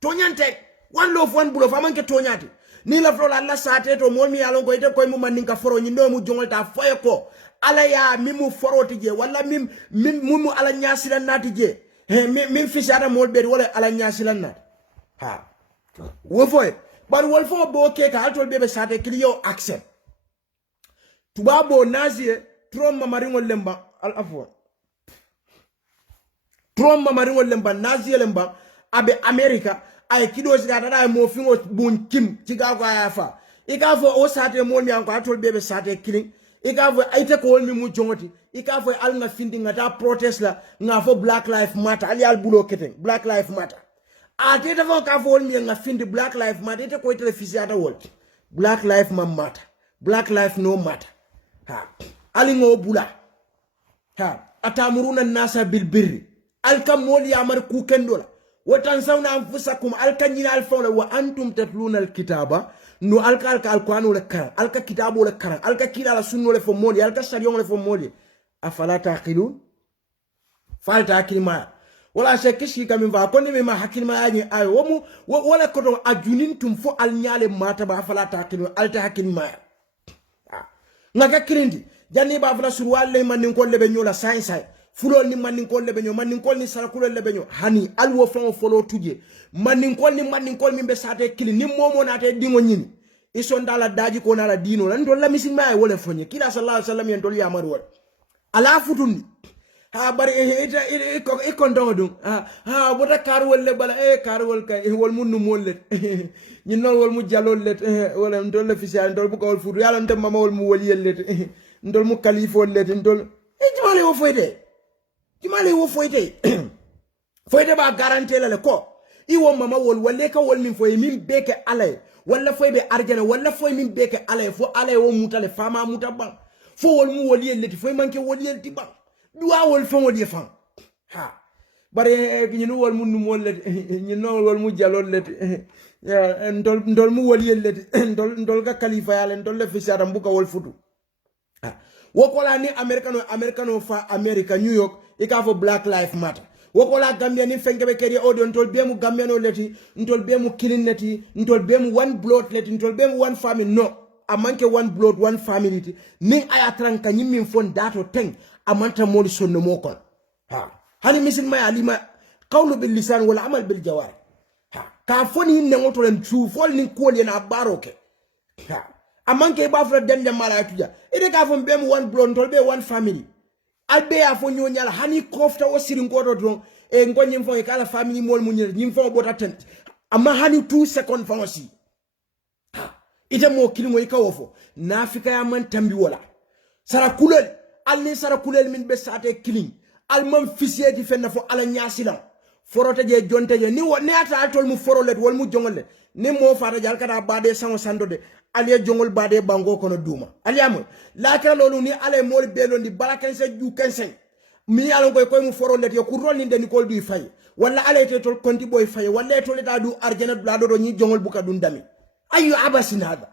tonyante one love one bluff amanke tonyati ni la flo la sate to mo mi alon ko ite koy mo man ninka foro nyi ndo mu jongol ta foye ko ala ya mimu foroti je wala mim mu ala nyasila nati je mim fisara mo be wala ala nyasila nat ha wo foye bar wol fo bo ke ka altol be sate kliyo accept tubabo nazie trom mamaringol lemba al afwa trom mamaringol lemba nazie lemba abe America ay kido siga dada mo fingo bun kim tiga ko ayafa ikafo o sate mo mi anko atol bebe sate killing ikafo ayte ko mi mu jongoti ikafo al nga findi ngata protest la nga fo black life matter ali al bulo keten black life matter ate defo ka fo mi nga findi black life matter ite ko ite fisiata wol black life matter black life no matter ha ali ngo bula atamuruna an-nasa bil birri alka mol yamar ku kendola wa tansawna anfusakum alka nyina alfawla wa antum tatluna al-kitaba no alka alqur'anu le karan alka kitabu le karan alka kila la sunno le fo moli alka sharion le fo moli afala taqilun falta akilma wala shekishi kamin va konni me ma hakilma yani ay womu wala ko don ajunin tum fo al nyale mata ba afala taqilun alta hakilma ngaga kirindi janni ba fala surwal le man ko lebe nyola sai fulol ni man ko lebe nyo man ko ni sarakulo lebe nyo hani alwo fon folo tuje man ko mi be sate kili ni momo na te dingo nyini isondala daji ko na la dino lan do la misin ma wala fonye kila sallallahu alaihi wasallam yentol ya maru ala futundi bari ita dum bota karwol le bala karwol kay wol munnu mollet ñi non wol mu jalol let wala ndol la fisial ndol bu ko wol futu yalla ntam mama wol mu wol yellet ndol mu kalifo let ndol jimale wo foyde foyde ba garantie la ko i wo mama wol walle ka wol min foy min beke alay walla foy be arjana walla foy min beke alay fo alay wo mutale fama mutabban fo wol mu wol yellet foy manke wol yelti ban duwa wol fon wol yefan bare ñinu wol munnu mollet ñi non wol mu jalol let ndol mu wol yellet ndol ga khalifa yalla ndol le fisara mbuka wol futu wokola ni americano fa America New York ikafo Black Lives Matter wokola Gambia ni fengebe keri audio ntol bemu Gambiano leti ntol bemu killing leti ntol bemu one blood leti ntol bemu one family no amanke one blood one family ni ayatranka nyimmin fon dato teng amanta mol sonno mokon hani misil ma alima qawlu bil lisan wal amal bil jawari ka foni ne ngoto len chu fol ni kol yana baroke amanke ba fra dende mala tuja ide ka fon bem one blood tol be one family albe ya fo nyonyala hani kofta o sirin godo don ngonyim fo kala family mol munir nyim fo bota ten amma hani 2 second fo aussi ite mo kilimo ikawofo nafika ya man tambi wala sara kulel alni sara kulel min be sate killing alman fisiyeti fenna fo ala nyasilam forote je jonte je ni ne ata atol mu forolet wol mu jongol ni mo fata jal kada bade sango sandode aliye jongol bade bango kono duma aliyam la kala lolu ni ale mol belondi balaken se ju kensen mi yalon koy mu forolet yo ku rolni den ko du fay wala ale te tol konti boy fay wala to le da du arjana blado do ni jongol buka dun dami ayu abasin hada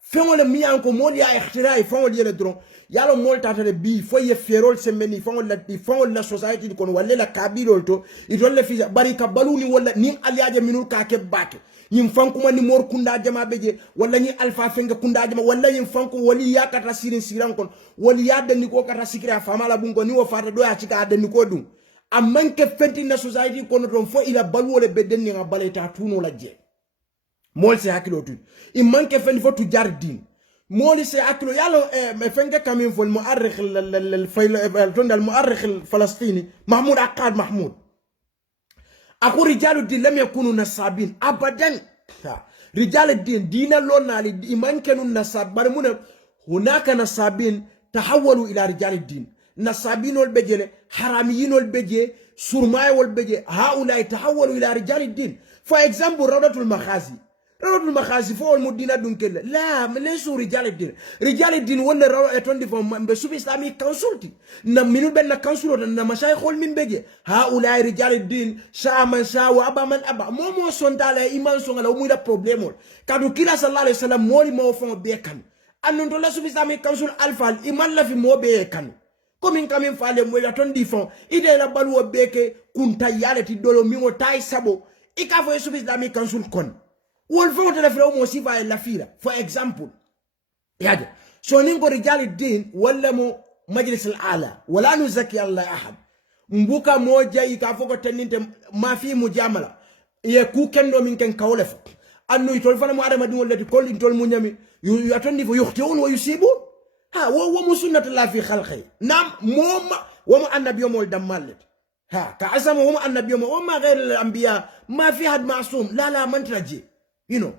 fengole mi yanko mol ya ikhtirai fengole yele dron yalo mol tata de bi fo ye ferol semeni fengole la society di kon wala la kabilol to idol le fi barika baluni wala ni aliaje minul ka ke bake yim fankuma ni mor kunda jama beje wala ni alfa fenga kunda jama wala yim fanko wali yakata sirin siran kon wali yadde ni ko kata sikira famala bungo ni wo fata do ya cika adde ni ko dum amanke fenti na society kon don fo ila balwole bedden ni ngabaleta tuno la je mol se hakilo tu imanke fen fo tu jardin mol se hakilo yalo me fenge kamin fo muarrikh al muarrikh al falastini mahmoud aqad mahmoud aku rijalu din lam yakunu nasabin abadan rijal din dina lonali imanke nun nasab bar mun hunaka nasabin tahawalu ila rijal din nasabin wal bejele haramiyin wal beje surmay wal beje haula tahawalu ila rijal din for example rawdatul makhazi fo mudina dunkelle la lesu rijal din wala raw etondi fo be sub islamic council na minu ben na council na mashayikhol min beje haula rijal din shama shawa abaman aba momo sondala iman songa mu da problème kadu kila sallallahu alaihi wasallam moli mo fo be kan annon to la sub islamic council alfal iman la fi mo be kan komin kamin fale mo ya tondi fo ide la balwo beke kunta yaleti dolo mi mo tay sabo ikafo sub islamic council kon wol fo de la fira mo sifa la fira for example yaja so ningo rijal din wala mo majlis al ala wala nuzaki allah ahad mbuka moja ikafo ko teninte ma fi mujamala ye ku kendo min ken kawle fo annu itol fana mo adama din wala ko intol mu nyami yu atondi fo yukhtiun wa yusibu wo musunnat la fi khalqi nam mom wa mu annabiyo mol damallet كعزم هم النبي وما غير الأنبياء ما في حد معصوم لا من ترجي you know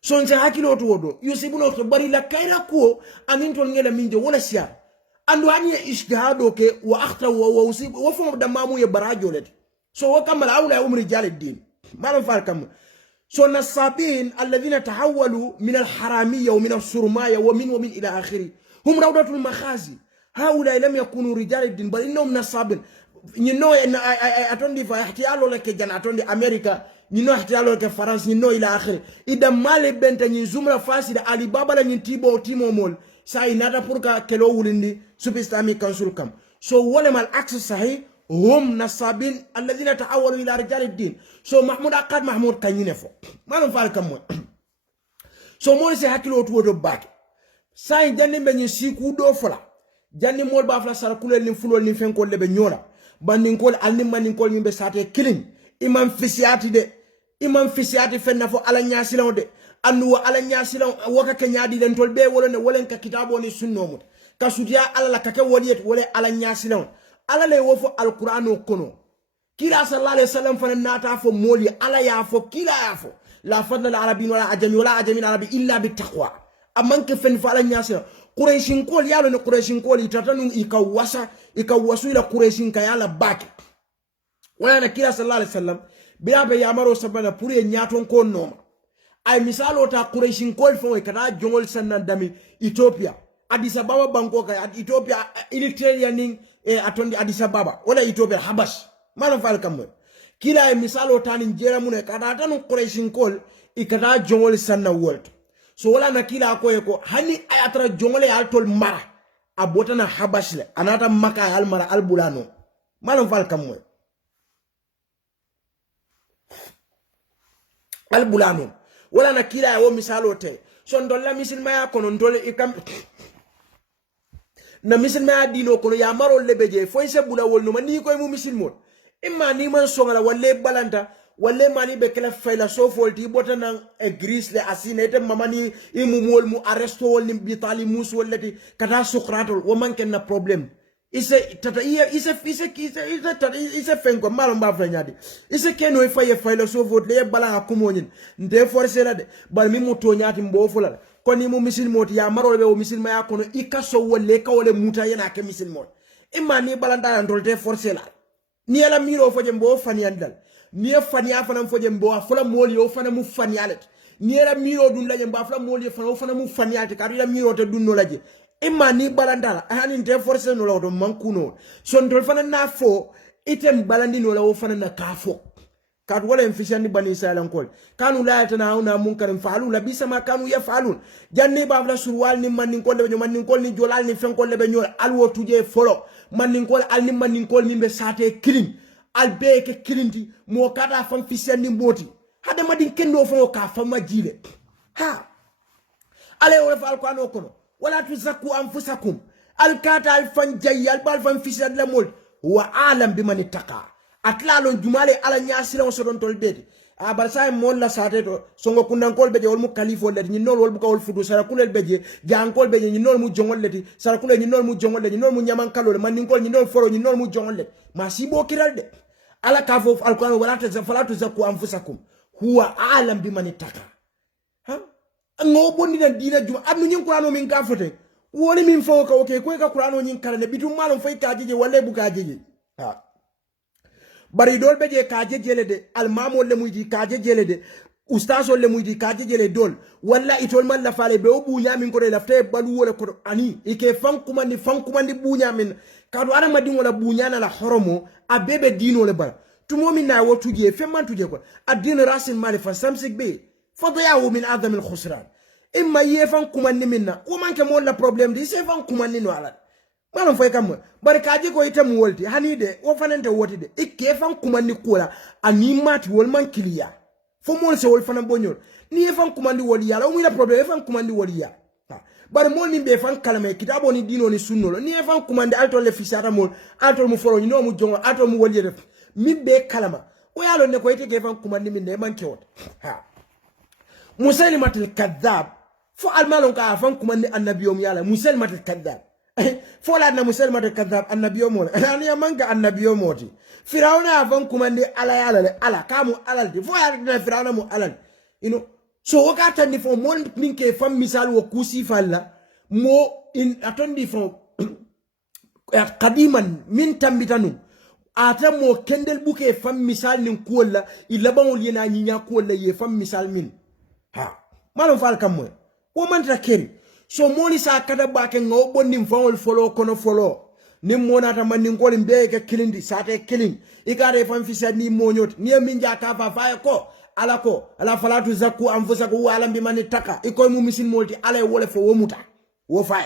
so nse hakilo to wodo yusibuno to bari la kaira ko aninto ngela minje wala sia andu hanye ishtihado ke wa akhta wa usib wa fo da mamu ye barajo let so wa kamal awla umri jalid ما نفعل كم so النصابين الذين تحولوا من الحرامية ومن السرماية ومن إلى آخره هم روضة المخازي هؤلاء لم يكونوا رجال الدين بل إنهم نصابين نينو أتوندي فاحتيالو لك جن أتوندي أمريكا نينو احتيالو لك فرنسا نينو إلى آخره إذا مالي بنت نيزومرا فاسد علي بابا لنين تيمو مول ساي نادا بوركا كيلو ولندي سوب إسلامي كونسول كام سو ولما العكس صحيح هم نصابين الذين تحولوا إلى رجال الدين سو محمود أقاد محمود كان ينفو ما نفعل كم سو مول سي حكي لو تو باك ساي جاني بني سيكو دو فلا جاني مول بافلا سالكول ني فلول ني فنكول لبه نيولا bandingol alni mandingol nyimbe sate killing imam fisiati fenna fo ala nyasilon de andu ala nyasilon waka ke nyaadi den tol be wolone wolen ka kitabo ni sunno mut ka sutiya ala la kake woliyet wole ala nyasilon ala le wofo alqur'ano kono kila sallallahu alaihi wasallam fa nata fo moli ala ya fo kila ya fo la fadla al arabin wala ajami arabi illa bit taqwa amanke fen fa ala nyasilon Quraishin kol yalo ne Quraishin kol itatanu ikawasu ila Quraishin kayala baki wala na kila sallallahu alaihi wasallam bila be yamaro sabana puri nyaton ko noma ay misalo ta Quraishin kol fo kada jongol sannan dami Ethiopia Addis Ababa Bangkok Ethiopia Eritrea ning atondi Addis Ababa wala Ethiopia Habash malam fal kam kila ay misalo tanin jera mun kada tanu Quraishin kol ikada jongol sannan world so wala na kila ko eko hani ayatra jongole altol mara abota na habashle anata maka al mara al bulano malum fal kamwe al bulano wala na kila wo misalo te so ndolla misilma ya kono ndole ikam na misilma ya dino kono ya maro lebeje fo ise bula wol no mani ko mu misilmo imma ni man songala walle balanta walle mani be kala fayla so folti bota nan gris le asinete mamani imu mol mu arresto wol nim bitali mus wallati kata sukratol wo manken na problem ise tata ise fengo malo mba franyadi ise keno ifaye fayla so vote le bala akumonyin nde forcer la de bal mi muto nyati mbo fulala koni mu misil moti ya marol be o misil ma yakono ikaso wolle kawole muta yana ke misil mot imani balanda ndolte forcer la ni ala miro foje mbo fanyandal ni fania fana foje mbo afula moli o fana mu fanialet ni era miro dun laje mbo afula moli fana o fana mu fanialet kadu la miro te dun no laje imani balandala hani nte force no la do mankuno son tol fana na fo item balandi no la o fana na kafo kadu wala mfishani bani salan kol kanu la tana una munkarin faalu la bisama kanu yafalun janni ba fla surwal ni manin kol be manin kol ni jolal ni fen kol be nyol alwo tuje folo manin kol al ni manin kol ni be sate killing albeke kilinti mo kada fam fisani mboti hada madin kendo fo ka fama jile ha ale o fa alquran kono wala tuzakku anfusakum alkata alfan jayyal bal fam fisad la mol wa alam biman ittaqa atlalo jumale ala nyasira so don tol beti bar say mon la sate to songo kundan kol beje wol mu kalifo leti ni nol wol bu kawol fudu sara kulel beje jan kol beje ni nol mu jongol leti sara kulel ni nol mu jongol leti nol mu nyaman kalol man ni kol ni nol foro ni nol mu jongol leti ma sibo kiral de ala kafo alquran wala tazafalatu zakku anfusakum huwa alam biman ittaqa ha ngobo ni dina juma am ni qur'ano min kafote woni min fo ka okay ko ka qur'ano nyin karane bitum malum fay kaajeje wala bu kaajeje ha bari dol beje kaajeje le de almamo le muydi kaajeje le de ustazo le muydi kaajeje le dol walla itol man la fale be obunya min ko de lafte balu wala ko ani ike fankuma ni bunya min kadu ara madin wala bunya na la horomo abebe dino le bal tumo min na wotuje femman tuje ko adin rasin mali fa samsik be fadayahu min adam al khusran imma yefan kumanni minna o manke mo la problem di se fan kumanni no ala malon fay kam bar kaaje ko itam wolti hani de o fanante woti de ikke fan kumanni kola ani mati wol man kiliya fo mo se wol fanan bonyol ni fan kumanni woli yala o mi la problem fan kumanni woli ya bar mo ni be fan kalame kitabo ni dino ni sunno ni fan kumande alto le fisara mo alto mu foro ni no mu jongo alto mu woli def mi be kalama o yalo ne ko ite ke fan kumanni min ne man kewot ha Musailimatul kadhab fo almalon ka fan kumanni annabiyom yala Musailimatul kadhab fo la na Musailimatul kadhab annabiyom mo ani manga annabiyom moti firawna afan kumanni ala yala le ala kamu alal di fo ya na firawna mo alal so wakata ni fo mon ninke fam misal wo kusi falla mo in atondi fo qadiman min tambitanu ata mo kendel buke fam misal nin kuola ilabawol yena nyinya kuola ye fam misal min ha malon fal kam mo o man ta keri so moli sa kada bake ngo bonni fawol folo kono folo nim monata man nin golin be ke kilindi sate killing ikare fam fisa ni monyot ni min jaka fa fa ko ala falatu zakku anfusakum wa alam bimani taka ikoy mu misin molti ala wole fo womuta wo fay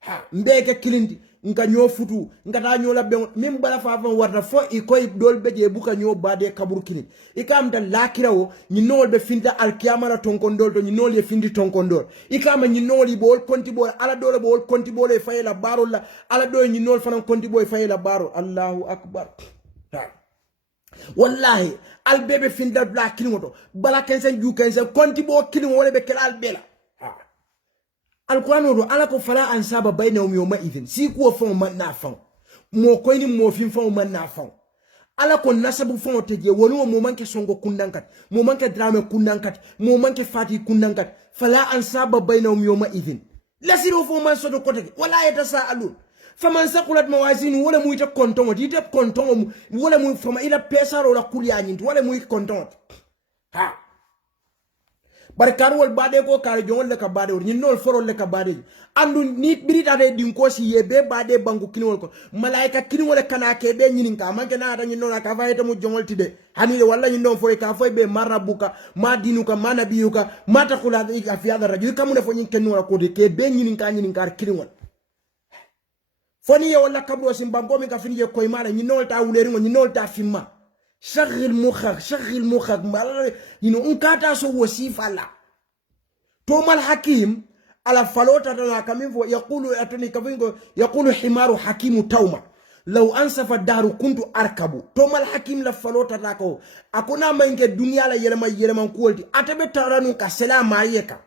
ha mbeke kilindi nka nyo futu nka ta nyo la be mim bala fa warta fo ikoy dol beje buka nyo bade kabur kilin ikam da lakirawo ni nol be finta alkiyama la tonkondol to ni nol ye findi tonkondol ikama ni nol yi bol konti bol ala dole bol konti bol e fay la baro la ala do ni nol fanan konti bol fay la baro Allahu akbar wallahi al bebe finda bla kilimoto bala kensen ju kensen konti bo kilimo wala be kala al bela alquran do ala ko fala ansaba bainahum yawma idhin si ko fon man na fon mo ko ni mo fin fon man na fon ala ko nasabu fon teje woni mo manke songo kundankat mo manke drame kundankat mo manke fati kundankat fala ansaba bainahum yawma idhin lasiru fon man sodo kote wala yatasaalun faman saqulat mawazinu wala muy ta konton di te konton wala muy fama ila pesaro la kulyani wala muy konton ha barkar wol bade ko kar jongol le ka bade ni nol forol le ka bade andu ni birita de din ko si yebe bade bangu kinwol ko malaika kinwol kana ke be nyinin ka manke na ta nyino ka fayta mu jongol tide hani wala nyindo fo ka fo be marabuka ma dinuka manabiyuka mata kula ga fi hada rajul kamune fo nyin kenwol ko de ke be nyinin ka kinwol foni wala kabro simbango mi ka finje koy mala ni nolta wuleri ni nolta fimma shaghil mukhak mal you know unkata so wasifa la to mal hakim ala falota na kamimvo yaqulu atuni kavingo yaqulu himaru hakimu tauma law ansafa daru kuntu arkabu to mal hakim la falota tako akuna mange dunia la yelema kuolti atabe taranu ka selama yeka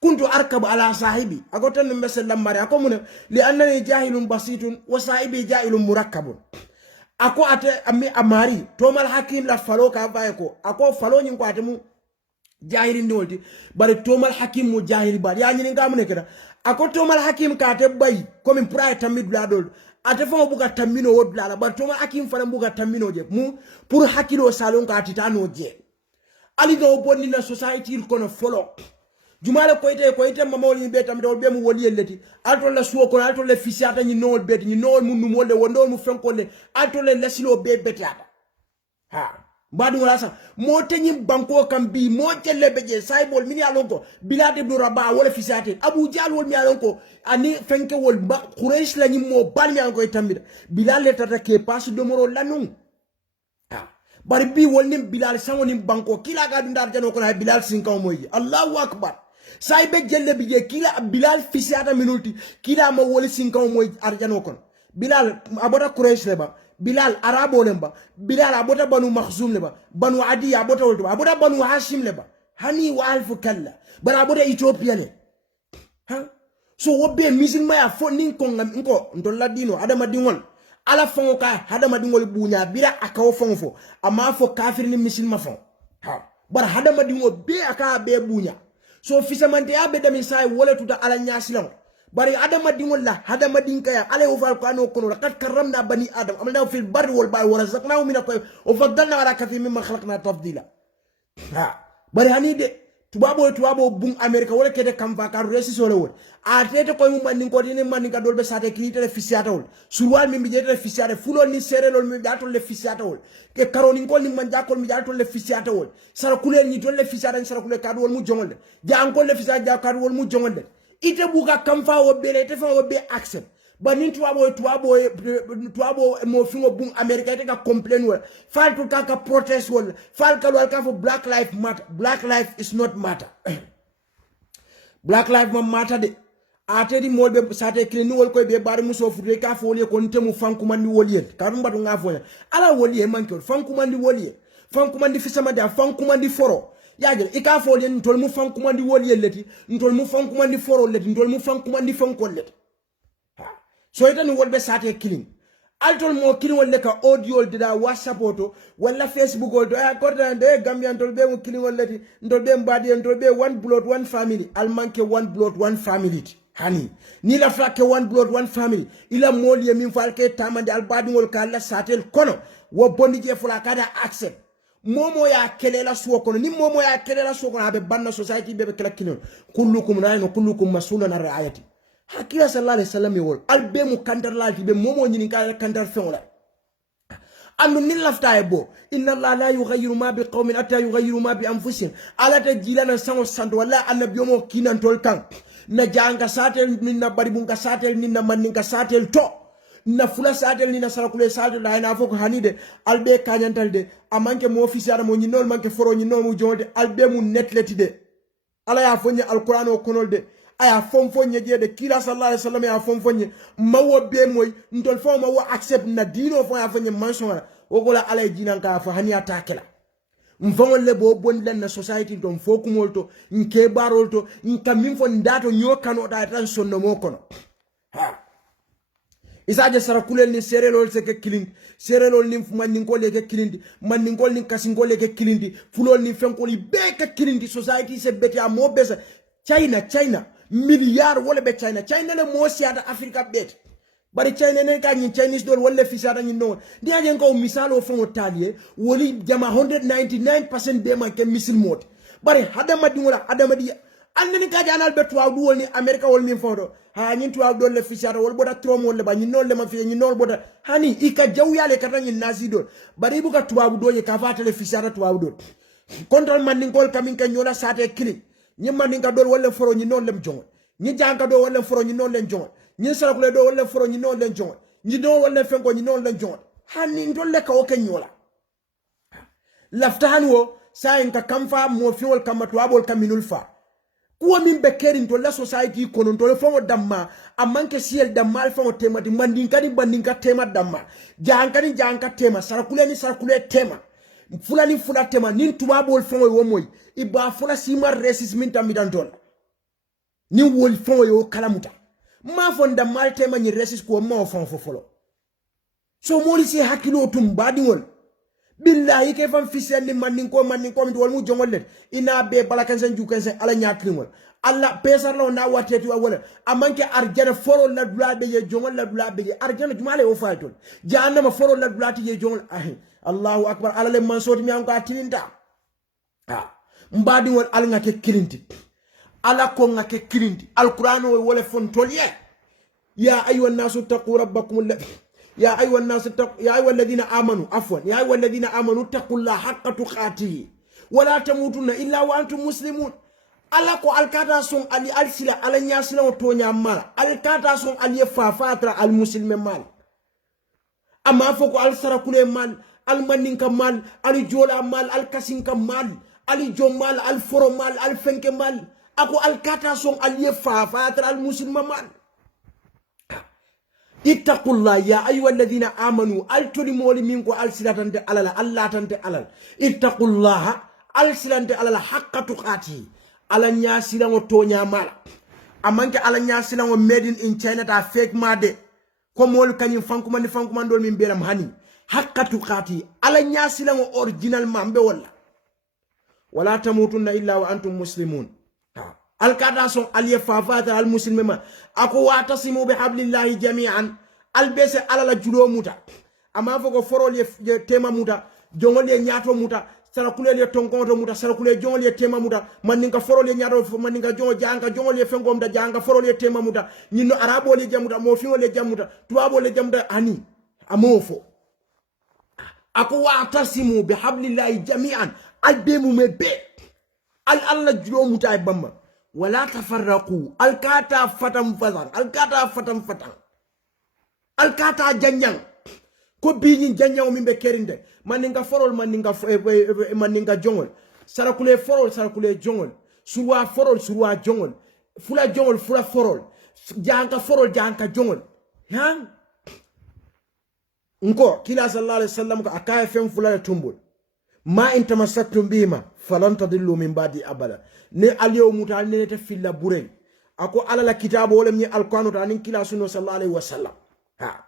kuntu arkabu ala sahibi agotan mesela mari akomune li annani jahilun basitun wa sahibi jahilun murakkabun ako ate ami amari tomal hakim la falo ka bayko ako falo nyin ko atemu jahili ndolti bare tomal hakim mu jahili ba ya nyin ngamune keda ako tomal hakim ka te bay komi pray tamid la dol ate fo buga tamino wodla la ba tomal hakim fana buga tamino je mu pour hakilo salon ka titano je ali do bonni na society kono folo jumala koyte mamawli be tam do be mu woli yelleti alto la suwo ko alto le fisiata ni nol bet ni nol mu numo le wondo mu fenkole alto le lasilo be betata ha badu wala sa mo tenyi banko kam bi mo telle beje saybol mini alonko bilade ibn rabah wala fisiate abu jal wol mi alonko ani fenke wol ba quraish la ni mo bal mi alonko tambida bilal tata ke passe do moro lanung ha bari bi wol nim bilal sango nim banko kila ga ndar jano ko na bilal sinkaw moyi Allahu akbar saybe jelle bije kila bilal fisiata minulti kila ma woli sinkaw moy arjano kon bilal abota quraish leba bilal arabo lemba bilal abota banu makhzum leba banu adi abota wolto abota banu hashim leba hani wa alfu kalla bara abota ethiopia le ha so wobe musulman ya fo nin ko ngam ko ndolla dino adama dingol ala fongo ka adama dingol bunya bira akaw fongo fo ama fo kafir ni musulman fo ha bara adama dingol be aka be bunya so fisamante ya be dami sai wala tuta ala nyasilan bari adama dingol la adama dinkaya ala ufal ko ano kono laqad karramna bani adam amalna fil barri wal bahri wa razaqnahum min at-tayyib wa faddalna ala kathirin mimman khalaqna tafdila ha bari hani de tubabo bung america wala kede kam va karu resi solo wol atete ko mum mandin ko dine mandin ka dolbe sate kite le fisiata wol surwal mi bijete le fisiata fulo ni serelol mi dato le fisiata wol ke karoni ko ni manja ko mi dato le fisiata wol sara kulen ni tolle fisiata ni sara kulen kadu wol mu jongolde ja ko le fisiata ja kadu wol mu jongolde ite buka kam fa wo bele te fa wo be accept banin tuwabo mo fingo bung america te ka complain wol fal to ka protest wol fal ka wal ka for black life matter black life is not matter black life matter de atedi molbe sate kleni wol ko be bar muso fure ka fo le ko ntemu fankumandi woliel ka mbatu nga fo ala woliel manke fankumandi woliel fankumandi fisama da fankumandi foro yagel ika fo le ntol mu fankumandi woliel leti ntol mu fankumandi foro leti ntol mu fankumandi fankol leti so itani wolbe sate killing altol mo killing wolle ka audio dida whatsapp oto wala facebook oto ay korda de gambian tol be mo killing wolleti ndol be mbadi ndol be one blood one family al manke one blood one family hani ni la frakke one blood one family ila moli min falke tamande al badi ngol kala satel kono wo bondi je fula kada accept momo ya kelela suwo kono ni momo ya kelela suwo kono abe banna society be kala kino kullukum ra'in kullukum mas'ulun an ra'ayati hakila sallallahu alaihi wasallam yol albe mu kandar lati be momo nyini ka kandar fewla anu nin lafta ebo inna allaha la yughayyiru ma biqaumin hatta yughayyiru ma bi anfusihim ala ta jilana sango santo wala annabiyo mo kinan tol kan na janga satel minna bari bun ka satel minna mannin ka satel to na fula satel ni na sarakule satel da ina foko hanide albe kanyantal de amanke mo officier mo nyinol manke foro nyinol mo jonde albe mu netleti de ala ya fonye alquran o konol de aya fonfonye de kila sallallahu alaihi wasallam ya fonfonye mawo be moy ndol fo mawo accept na dino fo ya fonye manson wogola ala jinan ka fa hani atakela mfongol le bo bonlen na society don fokumolto nke barolto nka minfo ndato nyokano da tan sonno mo kono ha isaje sarakulel ni serelol se ke kilindi serelol ni mandingol le ke kilindi mandingol ni kasingol le ke kilindi fulol ni fenkol be ke kilindi society se beti a mo besa China milliard wala be China le mo siata Africa bet bari China ne ka ni Chinese dol wala fisata ni no dia jen ko misalo fon talie woli jama 199% be man ke misil mot bari hadama di wala hadama di andani ka janal be tuwa du woni America wol min fodo ha nyin tuwa dol le fisata wol boda trom wol ba ni non le ma fi ni non boda hani ika jawyale kata ni nasi dol bari buka tuwa du ye ka fata le fisata tuwa dol kontrol man ni gol kamin ka nyola sate kili ni man ni ka dol wala foro ni non lem jongo ni janka do wala foro ni non len jongo ni sarakule do wala foro ni non len jongo ni do wala fenko ni non len jongo hani ndolle ka o kenyola laftani wo sa en ka kamfa mo fiwol kamatu abol kaminul fa kuwa min be kerin to la society kono to le fongo damma amanke siel damma fongo tema di bandinka tema damma janka tema sarakule tema fula tema nin tubabol fongo wo moy iba fula sima racism min tamidantol ni wol fongo yo kalamuta ma fon damma tema ni racism ko ma fongo folo so moli si hakilo tum badiwol billahi ke fam fisel ni manin ko mi wol mu jongol let ina be balakan sen ju kansen ala nyaaklimol alla pesar law na wateti wala amanke arjana foro la dula be je jongol la dula be arjana jumale o faatol jahannama foro la dula ti je jongol allahu akbar ala le man soti mi an ka tilinta mbadi wol ala ngake kilinti ala ko ngake kilinti alquran o wala fon tolye ya ayyuhan nasu taqu rabbakum alladhi يا أيها الناس يا أيها الذين آمنوا يا أيها الذين آمنوا اتقوا الله حق تقاته ولا تموتن إلا وأنتم مسلمون alako alkata son ali alsila ala nyasila otonya mala alkata son ali fafatra al muslimin mal amma foko al sarakule mal al maninka mal al jola mal al kasinka mal al jomal al foro mal al fenke mal ako alkata son ali fafatra al muslimin mal ittaqullah ya ayyuhalladhina amanu altulimoli minko alsilatante alala allatante alal ittaqullaha alsilante alala haqqa tuqati ala nyasilango tonya mala amanke ala nyasilango made in China ta fake made ko mol kanyum fankuma ndol min beram hani haqqa tuqati ala nyasilango original mambe wala tamutunna illa wa antum muslimun alkada son aliye fafata al muslimema ako watasimu bihablillahi jami'an albese alala julo muta ama foko forol ye tema muta jongol ye nyato muta sarakule ye tonkonto muta sarakule jongol ye tema muta maninga forol ye nyato maninga jongo janga jongol ye fengom da janga forol ye tema muta nyino arabo le jamuta mo fiwo le jamuta tuabo le jamuta ani amofo ako watasimu bihablillahi jami'an albemu mebe alla julo muta e bamma wala tafarraqu alkata fatam alkata janyang ko biñi janyang mi be kerinde maninga forol maninga jongol sarakule forol sarakule jongol suwa forol suwa jongol fula jongol fula forol janka forol janka jongol han nko kila sallallahu alaihi wasallam ko akay fem fula tumbul ma in tamassaktum bima falan tadillu min ba'di abada ne aliyo mutal ne te filla bureng ako ala la kitabo wala mi alqur'anu ta nin kila sunno sallallahu alaihi wasallam ha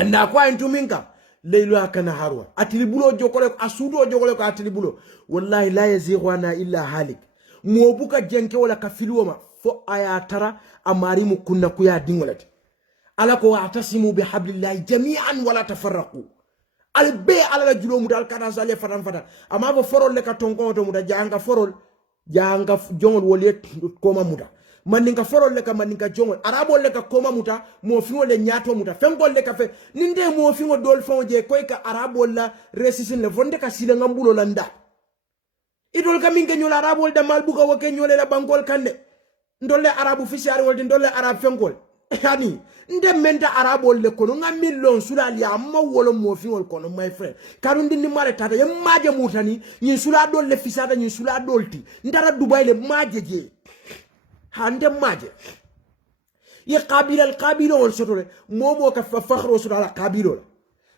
anda ko en tuminka leylu akana harwa atilibulo jokole ko asudo jokole ko atilibulo wallahi la yazigwana illa halik mo buka jenke wala ka filwoma fo aya tara amari mu kunna kuya dingolati ala ko atasimu bihablillahi jami'an wala tafarraqu al be ala la julo muta al kana sale fatan fata ama bo forol le ka tonko to muta janga forol janga jongol wole koma muta maninka forol le ka maninka jongol arabo le ka koma muta mo fiwo le nyato muta fengol le ka fe ninde mo fiwo dol fon je koy ka arabo la resisin le vonde ka sile ngambulo landa idol ka minke nyola arabo da malbuka woke nyole la bangol kande ndolle arabu fisiari wolde ndolle arab fengol yani nde menta arabo le kono nga million sula ali amma wolo mo fiwol kono my friend karundi ni mare tata ye maje mutani nyi sula dol le fisata nyi sula dolti ndara dubai le maje je hande maje ye qabila al qabila wol sotore momo ka fakhro sura al qabila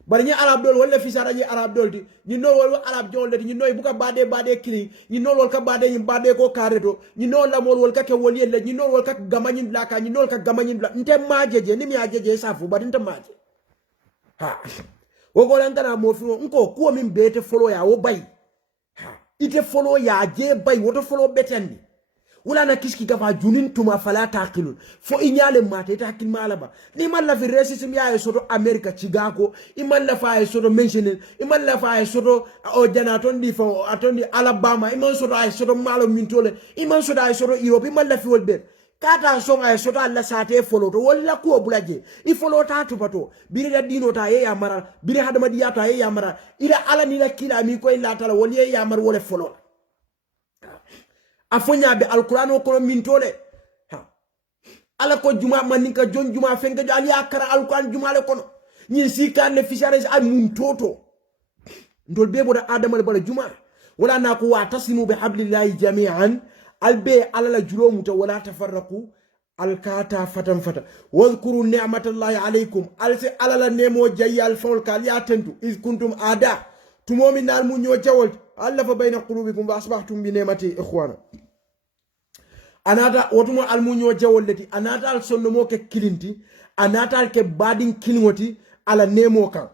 bari ñi arab dol wala fisara ñi arab dolti ñi no wol arab jonde ñi noy buka bade kili ñi no wol ka bade ñi bade ko kareto ñi no la mol wol ka ke wol yelle ñi no wol ka gamañin la ka ñi no ka gamañin la nte majeje ni mi ajeje safu bari nte maje ha wogo lan kana mo fi nko ko min bete follow ya wo bay ha ite follow ya je bay woto follow betandi wala na kiski gafa junin tuma fala taqilun fo inyale mate ta hakil malaba ni man la fi racism ya soto america chigako iman la fa soto mentioning iman la fa soto o janaton di fo atondi alabama iman soto ay soto malo mintole iman soto ay soto europe iman la fi wolbe kata song ay soto alla sate follow to wala ko bulaje I follow ta to pato biri da dino ta ye yamara biri hadama diya ta ye yamara ila ala ni la kila mi ko ila tala wali ye yamar wala follow afonya be alquran ko min tole ha ala ko juma maninka jon juma fenga ali akara alquran juma le kono nyi sikane fishares ay mun toto ndol bebo da adama le bala juma wala na ko wa taslimu bi hablillahi jami'an albe ala la julo muta wala tafarraqu alkata fatan fata wadhkuru ni'matallahi alaykum alse ala la nemo jayyal fawl kal ya tentu iz kuntum ada tumomi nal mu ñoo jawol alla fa bayna qulubikum wa asbahtum bi ni'mati ikhwana anata wotumo almunyo jawolleti anata al sonnomo ke kilinti anata al ke badin kilingoti ala nemo kan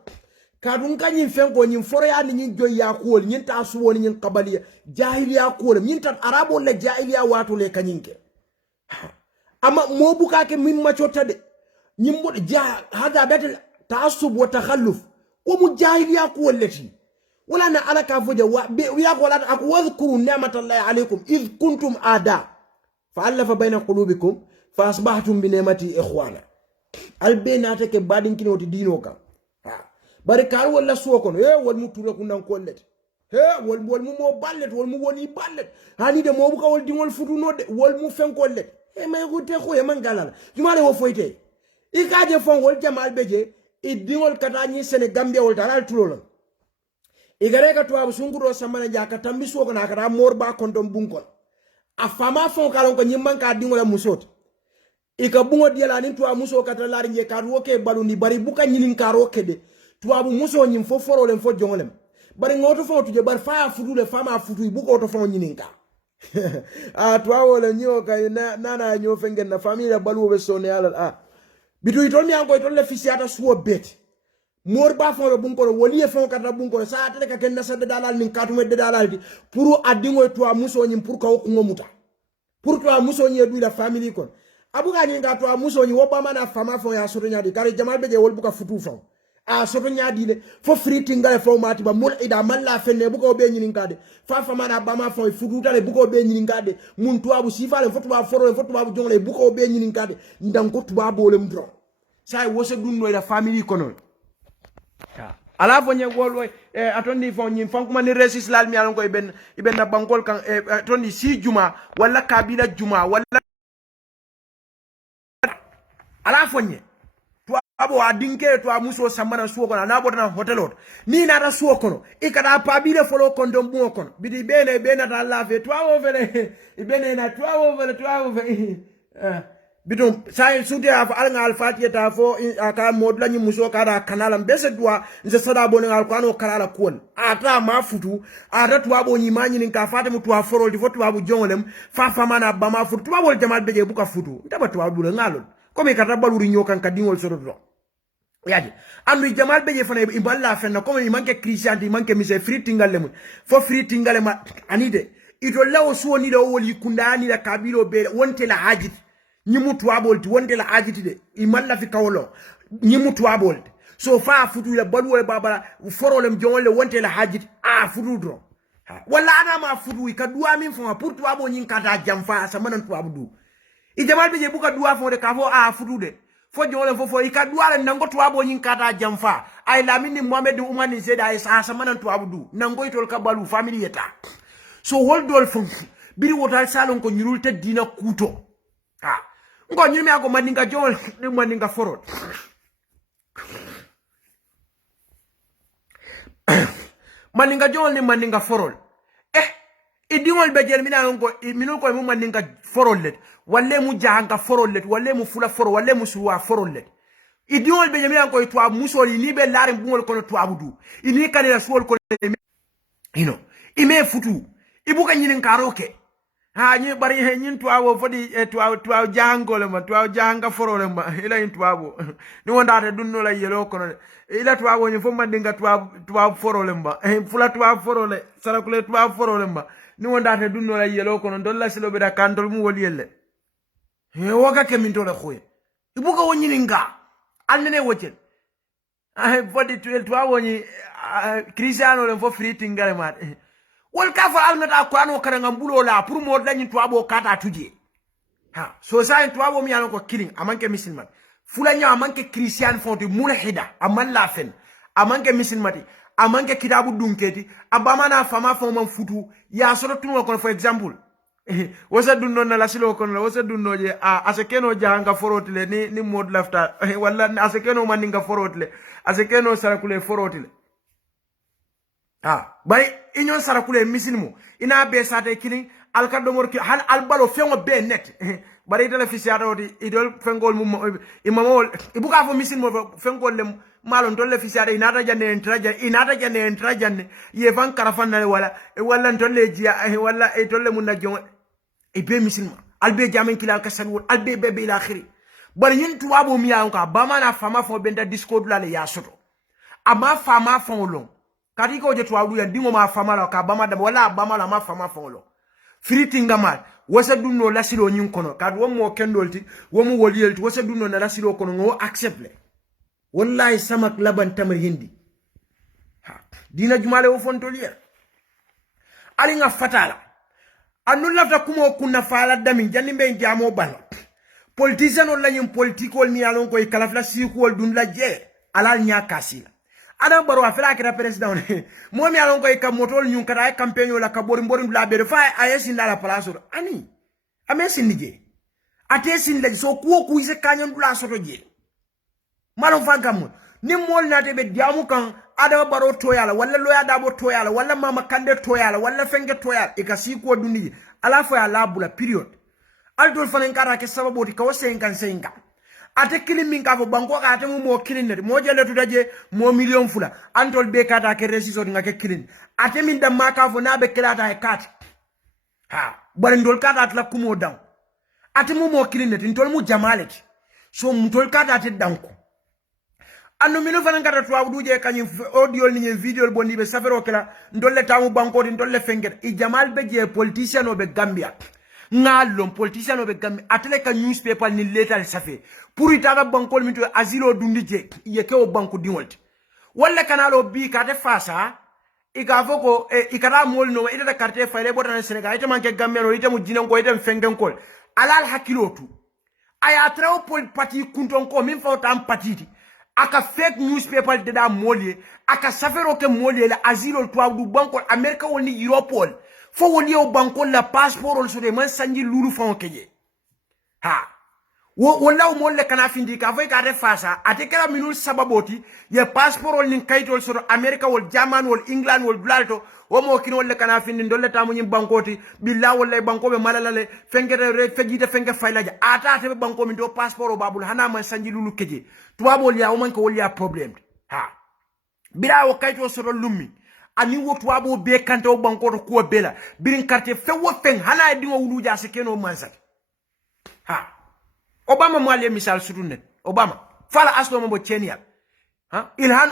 kadun kanyin fenko nyin foroya ni nyin joy ya kuol nyin ta suwo ni nyin qabaliya jahiliya kuol nyin ta arabo le jahiliya wato le kanyinke ama mo buka ke min ma chotade nyin mo hada betel ta'assub wa takhalluf ko mu jahiliya kuol leti wala na ala ka foje wa ya ko la ak wadhkuru ni'matallahi alaykum id kuntum ada فألف بين قلوبكم فأصبحتم بنعمتي إخوانا البينات ke badin kinoti dino ka bari kar wala sokon wal mu tura ku nan kollet wal mu mo ballet wal mu woni ballet hani de mo bu kawol dingol futu no de wal mu fen kollet may ko te ko man galala jumale wo foyte I kaje fon wol jamal beje I dingol kata ni Senegambia wol taral tulolon igare ka tuwa sunguro samana jaka tambi sokon akara morba kondom bunkon afama fon kalon ko nyimman ka dingola musot ika bungo diela ni tuwa muso kata lari nje karo ke baluni bari buka nyinin karo kede tuwa bu muso nyim fo foro len fo jongolem bari ngoto fon tuje bar fa futu le fama futu buko to fon nyinin ka tuwa wala nyo ka na nyo fengen na famille balu be sone ala bitu itol mi anko itol le fisiata suo bet mor ba fon be bunko woli e fon kata bunko sa tele ka ken na sadde dalal min katume de dalal di pour adingo tuwa muso nyim pour ka ko ngomuta pour toi muso nyi edu la family kon abuga nyi nga toi muso nyi wobama na fama fo ya soto nyaadi kare jamal beje wol buka futu fo a soto nyaadi le fo friti ngale fo mati ba mul ida malla fenne buka be nyi ngade fa fama na bama fo futu tale buka be nyi ngade mun tuwa bu sifale fo tuwa foro fo tuwa bu jongle buka be nyi ngade ndan ko tuwa bo le mdro sai wose dunno la family kono ala fo nye wolwo atondi fo nyi fankuma ni resis lal mi alon ko iben na bangol kan atondi si juma wala kabila juma wala ala fo nye to abo adinke to amuso samana suwo kono na bodana hotelot ni na ra suwo kono ikada pabile folo kondo mo kono bidi bene ta lafe to awo vele ibene na to awo vele bidon sai sude af alnga alfatiya ta fo aka modla nyi muso kada kanala mbese dua nze sada bone ngal kwano kalala kon ata mafutu ata tuwa bo nyi manyi nin ka fata mutu aforo di fotu abu jongolem fa mana ba mafutu tuwa bol jamal beje buka futu ndaba tuwa dule ngalon komi kata baluri nyokan kadingol sorodo yaji andu jamal beje fana iballa fenna komi manke christianti manke mise free tingalem fo free tingalem anide ito lawo suwo ni do woli kundani la kabilo be wonte la hajit nyimu tuwabolti wonde la ajiti de imalla fi kawlo nyimu tuwabolti so fa futu le balu e babala foro le mjonle wonte la hajit futu dro wala ana ma futu ka duwa min fo pour to abo nyin kata jamfa sa manan to abdu i jamal be je buka duwa fo de ka fo futu de fo jole fo i ka duwa le nango to abo nyin kata jamfa ay la min Muhammad umani zeda ay sa manan to abdu nango itol ka balu family yeta so holdol fo biri wotal salon ko nyurul te dina kuto ngo nyime ago maninga jol ni maninga forot maninga jol ni maninga forol idingol be jel mina ngo minul ko mu maninga forol let walle mu jahanga forol let walle mu fula forol walle mu suwa forol let idingol be jel mina ngo to musoli ni be larim bungol ko to abudu ini kanela suwol ko ime futu ibuka nyinin karoke nyi bari he nyin tuawo fodi tuawo jangole ma tuawo janga forole ma ila nyin tuawo ni wonda te dunno la yelo kono ila tuawo nyi fo mandinga tuawo forole ma fula tuawo forole sala kule tuawo forole ma ni wonda te dunno la yelo kono dolla silo be da kandol mu woli yelle woga ke min tole khoye ibuka wonyi ninga alnene wotel fodi tuawo nyi Cristiano le fo free tingale ma wol ka fa alnata Qur'an o karanga mbulo la pour mo dañi to abo kata tuje so sa to abo mi ko killing amanke musulman fulanya amanke christian fonti mulhida aman la fen amanke musulmati amanke kitabu dunketi abamana fama fama futu ya soro tun ko for example wasa dunno na lasilo ko la wasa dunno je asekeno janga forotile ni mod lafta walla asekeno maninga forotile asekeno sarakule forotile bari inyon sarakule misilmu ina be sate killing alkado morki hal albalo fengo be net bari dala fisiata odi idol fengol mum imamol ibuka fo misilmu fengol le malon tolle fisiata inata janne entrajanne ye fan karafan wala tolle jia wala tolle munna jon be misilma albe jamen kilal kasal albe be ila akhiri bari yin tuwabo miya ka bamana fama fo benda discord la le ya soto ama fama fo long kati ko je tuwa duya dingo ma famala ka bama da wala bama la ma fama folo friti ngamal wasa dunno lasilo nyin kono kad wo mo kendolti wo mo woliyelti wasa dunno na lasilo kono ngo accept le wallahi samak laban tamar hindi dina jumale wo fontolier ali nga fatala anu lafta kumo kunna fala dami janni be jamo bal politicien on la nyim political mi alon ko e kalafla sikol dun la je ala nya kasila adam baro afela kira president mo mi alon ko e kam motol nyun kata e campagne la ka borim la be fa ayesi la place ani amesi nije atesi la so ku ise kanyon la soto je malon fa gam ni mol na te be diamu kan adam baro to yala walla loya dabo to yala walla mama kande to yala walla fenge to yala e ka si ko dundi ala fa la bula period aldol fanen kara ke sababu di ko senga ate kilimin ka fo banko ka ate mo kilinne mo jele to daje mo million fula antol be kata ke resiso nga ke kilin ate min da maka fo na be kelata e kat barindol kata atla kumo daw ate mo kilinne tol mu jamalet so mutol kata ate danko anu mino fanan kata to awdu je kanyi audio ni video bonni be safero kala ndolle tamu banko din ndolle fengel i jamal be je politician o be Gambia ngalom politician o be Gambia atele ka newspaper ni letal safe pour itaga bankol mito asilo dundi je yeke o banku dinwolt wala kanalo bi kate fasa ika foko ikara mol no ida carte fayle botana Senegal ite manke Gambia no ite mu jinan ko ite fengen kol alal hakilotu aya trawo pol parti kunton ko min fawta am patiti aka fake newspaper de da molye aka safero ke molye la asilo to du banko America woni Europol fo woni o banko la passeport so de man sanji lulu fon keje wala molle kana findi ka fay ka refasa atekala minul sababoti ye passport nin kaytol so America wol German wol England wol blalto o mo kin wolle kana findi dolle tamu nyim bankoti billahi wallahi banko be malalale fengere re fejite fenge faylaja ata te banko min do passport o babul hana man sanji lulu keje tuwa bol ya o man ko wol ya problem bila o kayto so lummi ani wotu abo be kante o banko ko bela birin carte fe wo fen hana dingo wuluja se keno mansat Obama mwale misal sutunet Obama fala aslo mambo Kenya Ilhan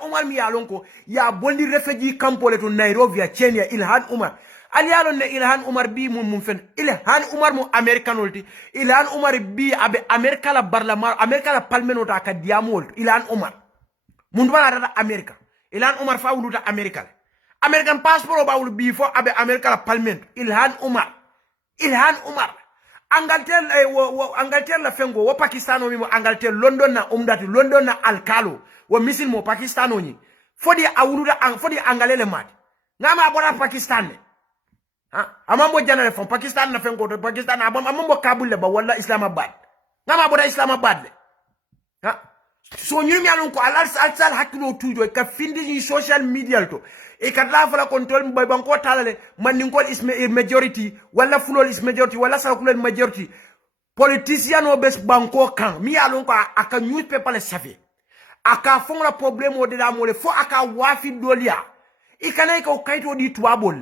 Omar mi yalonko ya bondi refugee camp le to Nairobi ya Kenya Ilhan Omar ali yalon ne Ilhan Omar bi mum fen Ilhan Omar mo americanolti Ilhan Omar bi abe America la barlama America la palmeno ta ka diamol Ilhan Omar mundu bala data America Ilhan Umar fa wuluta America American passport ba wulu before abe America la parliament Ilhan Umar Angleterre la fengo wo Pakistano mi mo Angleterre London na umdati London na alkalo wo misil mo Pakistano ni fodi awuluda fodi angalele mat ngama abora Pakistan amambo janale fon Pakistan na fengo to Pakistan amambo Kabul le ba wala Islamabad ngama abora Islamabad le so nyumi alon ko alsal hakilo tujo ka findi ni social media to e ka la fala control mbay banko talale man ngol is majority wala fulol is majority wala sa kulol majority politician o bes banko kan mi alon ko aka newspaper le safe aka fongra problème o de la mole fo aka wafi dolia ikana ko kayto di tuabol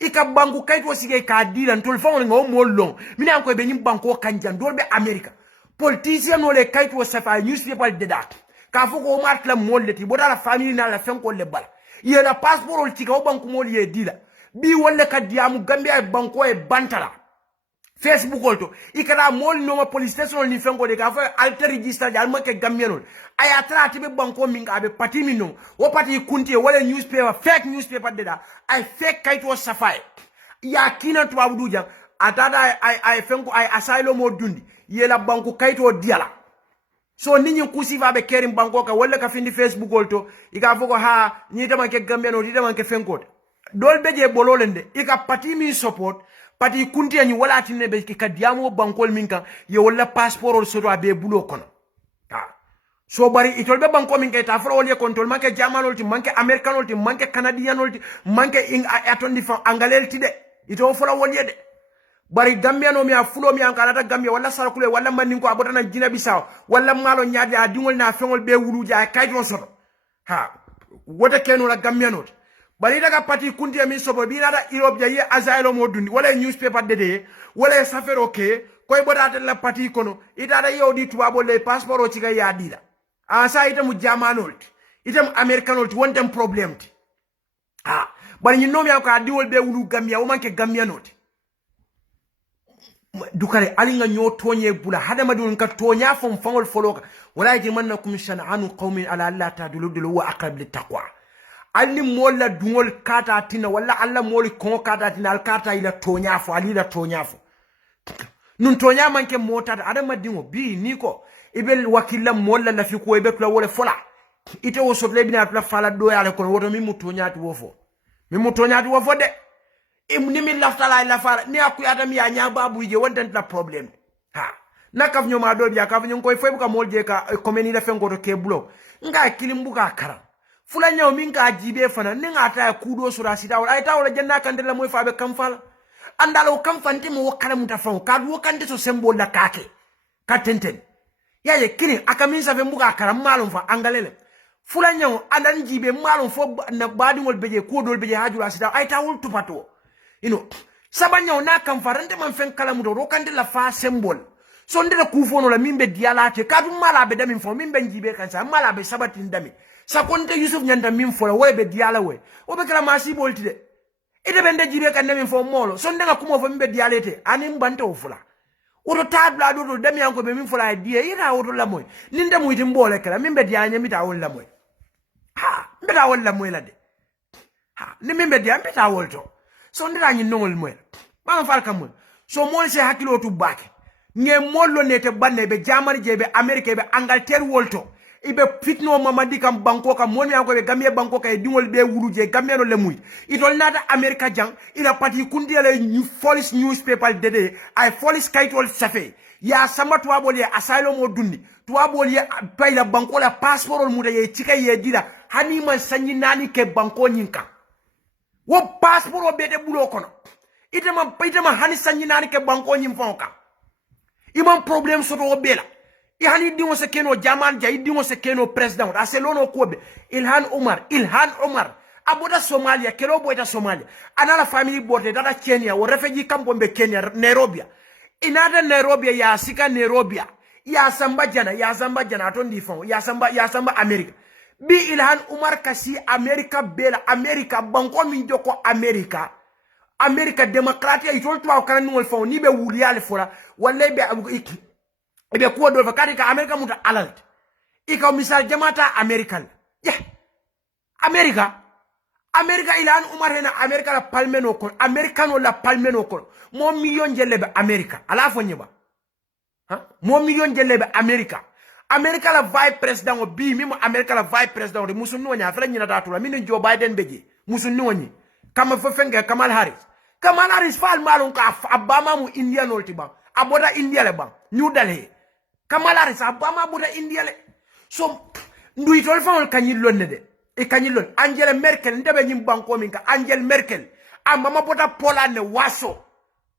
ika banku kayto sige ka dila ntol fongra ngo molong mina ko be nyim banko kanjan dolbe America politician o le kayto safa newspaper de dat ka fo ko mart la molleti boda la famille na la fen ko le bala yela passeport ol tika o banku mol ye dila bi wolle ka diamu gambia banko e bantala Facebook olto ikara mol no police station ni fengo de ka fa alter register de alma ke gambianol aya trati be banko minga be pati mino wo pati kunti wala newspaper fake newspaper de da ay fake kayto safai ya kina to abudu jang atada ay fengo ay asylum mo dundi yela banko kayto diala so ninyi kusiva be kerim banko ka wala ka findi Facebook olto ika foko ha ni dama ke gambianol di dama ke fengo dol beje bololende ika pati min support pati kunti ani wala tinne be ka diamo bankol minka ye wala passeport ol soto abe bulo kono so bari itolbe banko minka ta fro wala control manke jamanol ti manke americanol ti manke canadianol ti manke atondi fa angalel ti de ito fro wala de bari gambiano mi afulo mi ankalata gambia wala sarakule wala maninko abota na jina bisaw wala malo nyaade a dingol na fengol be wuluja ay kayto soto wote kenu la gambiano bari daga pati kunti mi sobo bi nada Europe jaye azailo mo dundi wala newspaper dede wala safero ke koy bodata la pati kono itata yodi tuwabo le passeport o ciga ya dila sa itamu jamanol itam americanol wontem problem ti bari nyino mi ko adiwol be wulu gambia o manke gambia not dukare alinga nyo tonye bula hada madun ka tonya fon fangol foloka wala jimannakum shan'anu qaumin ala alla tadulu wa aqrab lit taqwa alni molla dungol kata tina wala alla moli kon kata tina al kata ila tonyafo ali la tonyafo nun tonya manke mota ada madingo bi niko ibel wakilla molla la fiko e betla wala fola ite wo sotle bina la fala do yale kon woto mi mutonyati wofo de ni mi lafta la fala ni akuyata mi anya babu je wonten la problem nakaf nyoma do biya kaf nyon koy febuka molje ka komeni la fengo to kebulo nga kilimbuka kara fula nyaw minka jibe fana ninga ta kudo sura sita wala ay tawla janna kan de la moy faabe kam fala andalo kam fanti mo wakala mutafaw ka do kan de so symbole la kake ka tenten yaye kini akamin sa fe mbuga kara malum fa angalele fula nyaw andan jibe malum fo na badi ngol beje ko dol beje hajura sita ay tawul tupato sabanyaw na kam farante man fen kala muto ro kan de la fa symbole so ndela kufono la mimbe dialate ka dum mala be dami fo mimbe jibe kan sa mala be sabati ndami sa konte Yusuf nyanda min fola webe diala we obe kala masi bolti de ite bende jibe kan min fo molo so ndanga kumo fo mimbe dialete ani mbante o fula oto tabla do demi anko be min fola die ira oto la moy ninde muyti mbole kala mimbe diala nyami ta wol la moy mbeta wol la moy la de ni mimbe diala mbeta wol to so ndira nyi nongol moy ma fal kam so mol se hakilo tu bake nge mollo nete banne be jamani jebe America be Angleterre wolto ibe fitno mamadi kam banko kam moni anko be gamie banko kay dingol be wuluje gameno le muy itol nata America jang ina pati kundiele new police newspaper dede ay police kaytol safe ya sama to aboli asylum o dundi to aboli payla banko la passport mu de ye cika ye dira hani man sanyi nani ke banko nyinka wo passport o be de bulo kono itema hani sanyi nani ke banko nyim fonka imam problem soto o bela ihani dingo se keno jaman ja dingo se keno president aselono kobe Ilhan Umar aboda Somalia kelo boyta Somalia anala family bote data Kenya wo refugee camp be Kenya Nairobi inada Nairobi ya sika Nairobi ya samba jana atondi fon ya samba America bi Ilhan Umar kasi America bela America banko min joko America demokratia itol tuwa kana nungol fon ni be wuliyale fora wala be ko do fakati ka America muta alalt ika misal jamata American yeah America ilan umar hena America la palmeno ko Americano la palmeno ko mo million jelle be America ala fo nyeba ha mo million jelle be America la vice president o bi mimo America la vice president de musunni wonya fala nyina datu la min Joe Biden beje musunni wonyi kama fo fenga Kamala Harris fal malon ka abama mu India nolti ba aboda India le ba New Delhi Kamala Harris abama aboda India le so ndu itol fawol kanyil lonne de e kanyilon Angela Merkel ndebe nyim banko min ka Angela Merkel mama bota Poland ne waso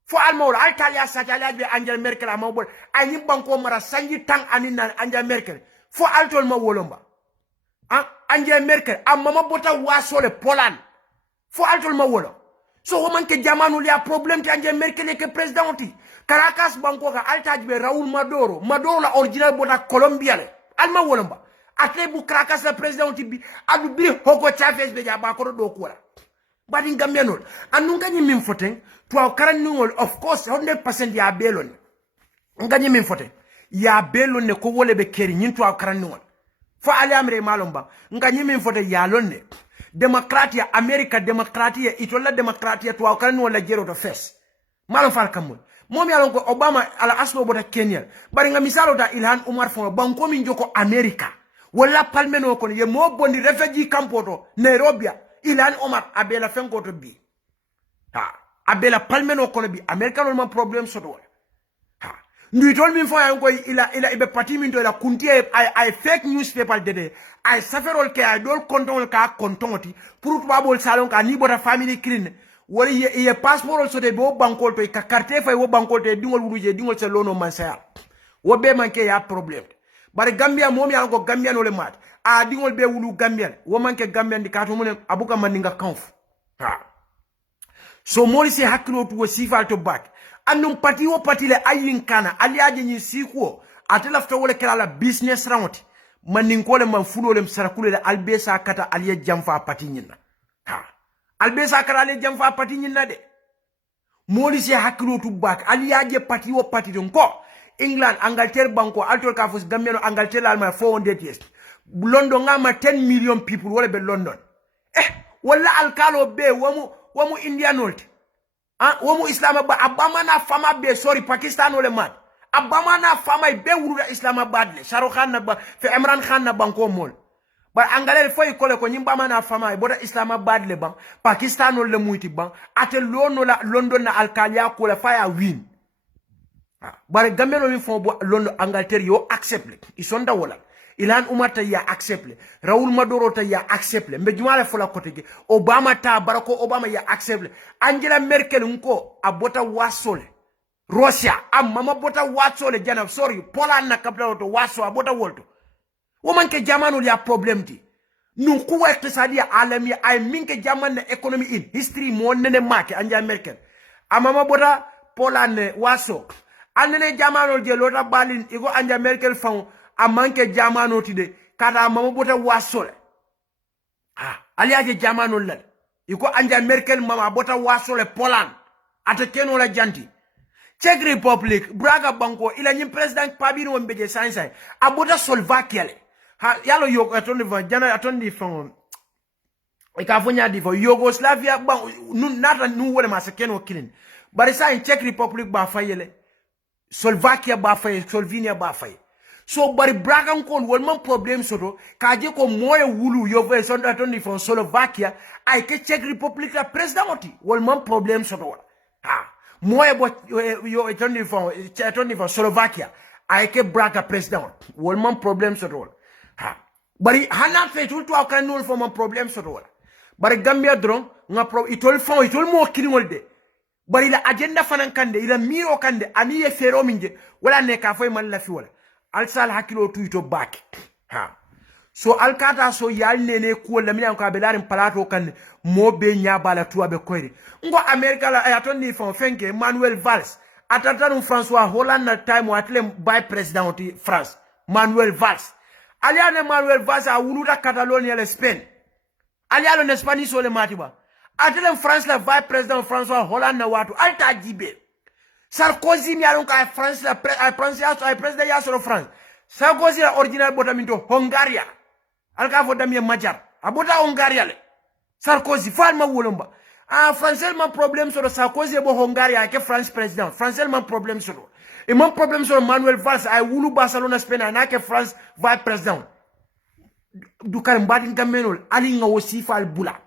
fo almawla Italia satala be Angela Merkel amma bol ay nyim banko mara sanji tang anina Angela Merkel fo altol ma wolomba Angela Merkel mama bota waso le Poland fo altol ma wolo so ho manke jamanu li a problem ti Angela Merkel ke presidenti Caracas banko ka altaji be Raúl Maduro la original bota Colombia le alma wolomba atlebu Caracas la presidenti bi adu bi Hugo Chavez be jaba ko do ko badi Gambianol anunga nyi min foten to karaningol of course 100% ya belon ngani min foten ya belon ne ko wole be keri nyin to karaningol fo ali amre malomba ngani min foten ya lonne demokratia America demokratia itola demokratia to karaningol la jero to fes malom fal kamul mom yalon ko Obama ala aslo bota Kenya bari nga misalo da Ilhan Omar fo banko min joko America wala palmeno ko ye mo bondi refugee campoto Nairobi Ilhan Omar abela fenko to bi abela palmeno ko bi America no ma problem soto ndu tol min fo yan ko ila ibe pati min to la kunti ay fake newspaper dede ay saferol ke ay dol konton ka kontoti pour babol salon ka ni bota family clean wala ye passport so de bo bankol to ka carte fay wo bankol to dingol wuruje dingol se lono mansaya wo be manke ya problem bare Gambia mom ya ko Gambia no le mat dingol be wulu Gambia wo manke Gambia di kato mun abuka mandinga kanf so moli se hakilo to sifal to back annum pati wo pati le ayin kana aliaje ni siko atela fto wole kala business round manin ko le man fulo le sarakule le albesa kata aliya jamfa pati nyina albesa kata aliya jamfa pati nyina de moli se hakilo to back aliaje pati wo pati don ko England Angleterre banko altol ka fos Gambia Angleterre alma 400 years London ngama 10 million people wala be London wala alkalo be wamu Indianolt womu Islamabad abama na fama be sorry Pakistan ole mat abama na fama be wuru Islamabad le Shahrukh Khan na ba fe Imran Khan na banko mol ba angale foy kole ko nyimbama na fama boda Islamabad le bang Pakistan ole muyti bang ate lono la London na alkalia ko le faya win bare Gambia no fo bo London Angleterre yo accept le isonda wala Ilhan Omar ta ya accept le Raúl Maduro ta ya accept le mbe jumala fola kotege Obama ta Barack Obama ya accept le Angela Merkel nko abota wasole Russia mama bota wasole jana sorry Poland na capital to waso abota wolto woman ke jamanu ya problem ti nun kuwa iktisadia alami ay minke jaman na economy in history mo nene make Angela Merkel mama bota Poland waso anene jamanu je lota balin iko Angela Merkel fon amanke jamano tide kada mama bota wasole aliaje jamano lal iko Angela Merkel mama bota wasole Poland ate keno la janti Czech Republic braga banko ila nyim president pabino wembeje sansa abota Slovakia le yalo yo atondi van jana atondi fon ikafonya di fo Yugoslavia bang nata nu wole ma se keno kilin bari sa in Czech Republic ba fayele Slovakia ba faye Slovenia ba faye so bari bragan kon wol man problem soto kaje ko moye wulu yo ve sonda tondi fon Slovakia ay ke Czech Republic la presidenti wol man problem soto moye bo yo tondi fon Slovakia ay ke braga president wol man problem soto bari hanan fe tul to kan nul fon man problem soto bari Gambia dron nga itol mo kinol de bari la agenda fanan kande ila miro kande ani ye fero minje wala ne ka foy man la fi wala alsal hakilo tuito back so alkata so yal nene ko la miyan ko be larin palato kan mo be nyabala tuwa be koyri ngo America la atoni fon fenke Manuel Valls atatan François Hollande na time watle by president of France Manuel Valls aliane Manuel Valls a wuluta Catalonia le Spain alialo ne Spanish ole matiba atelen France la vice president François Hollande na watu alta jibe Sarkozy mi alon ka France la president ya so France Sarkozy la original botaminto Hungaria alka fo damye majar abota Hongaria le Sarkozy fal ma wolomba français man problème sur Sarkozy bo Hongaria ke France président français man problème sur et mon problème sur Manuel Valls ay wulu Barcelona Spain na ke France vice président du kar mbadin gamenol ali nga wasifa al bula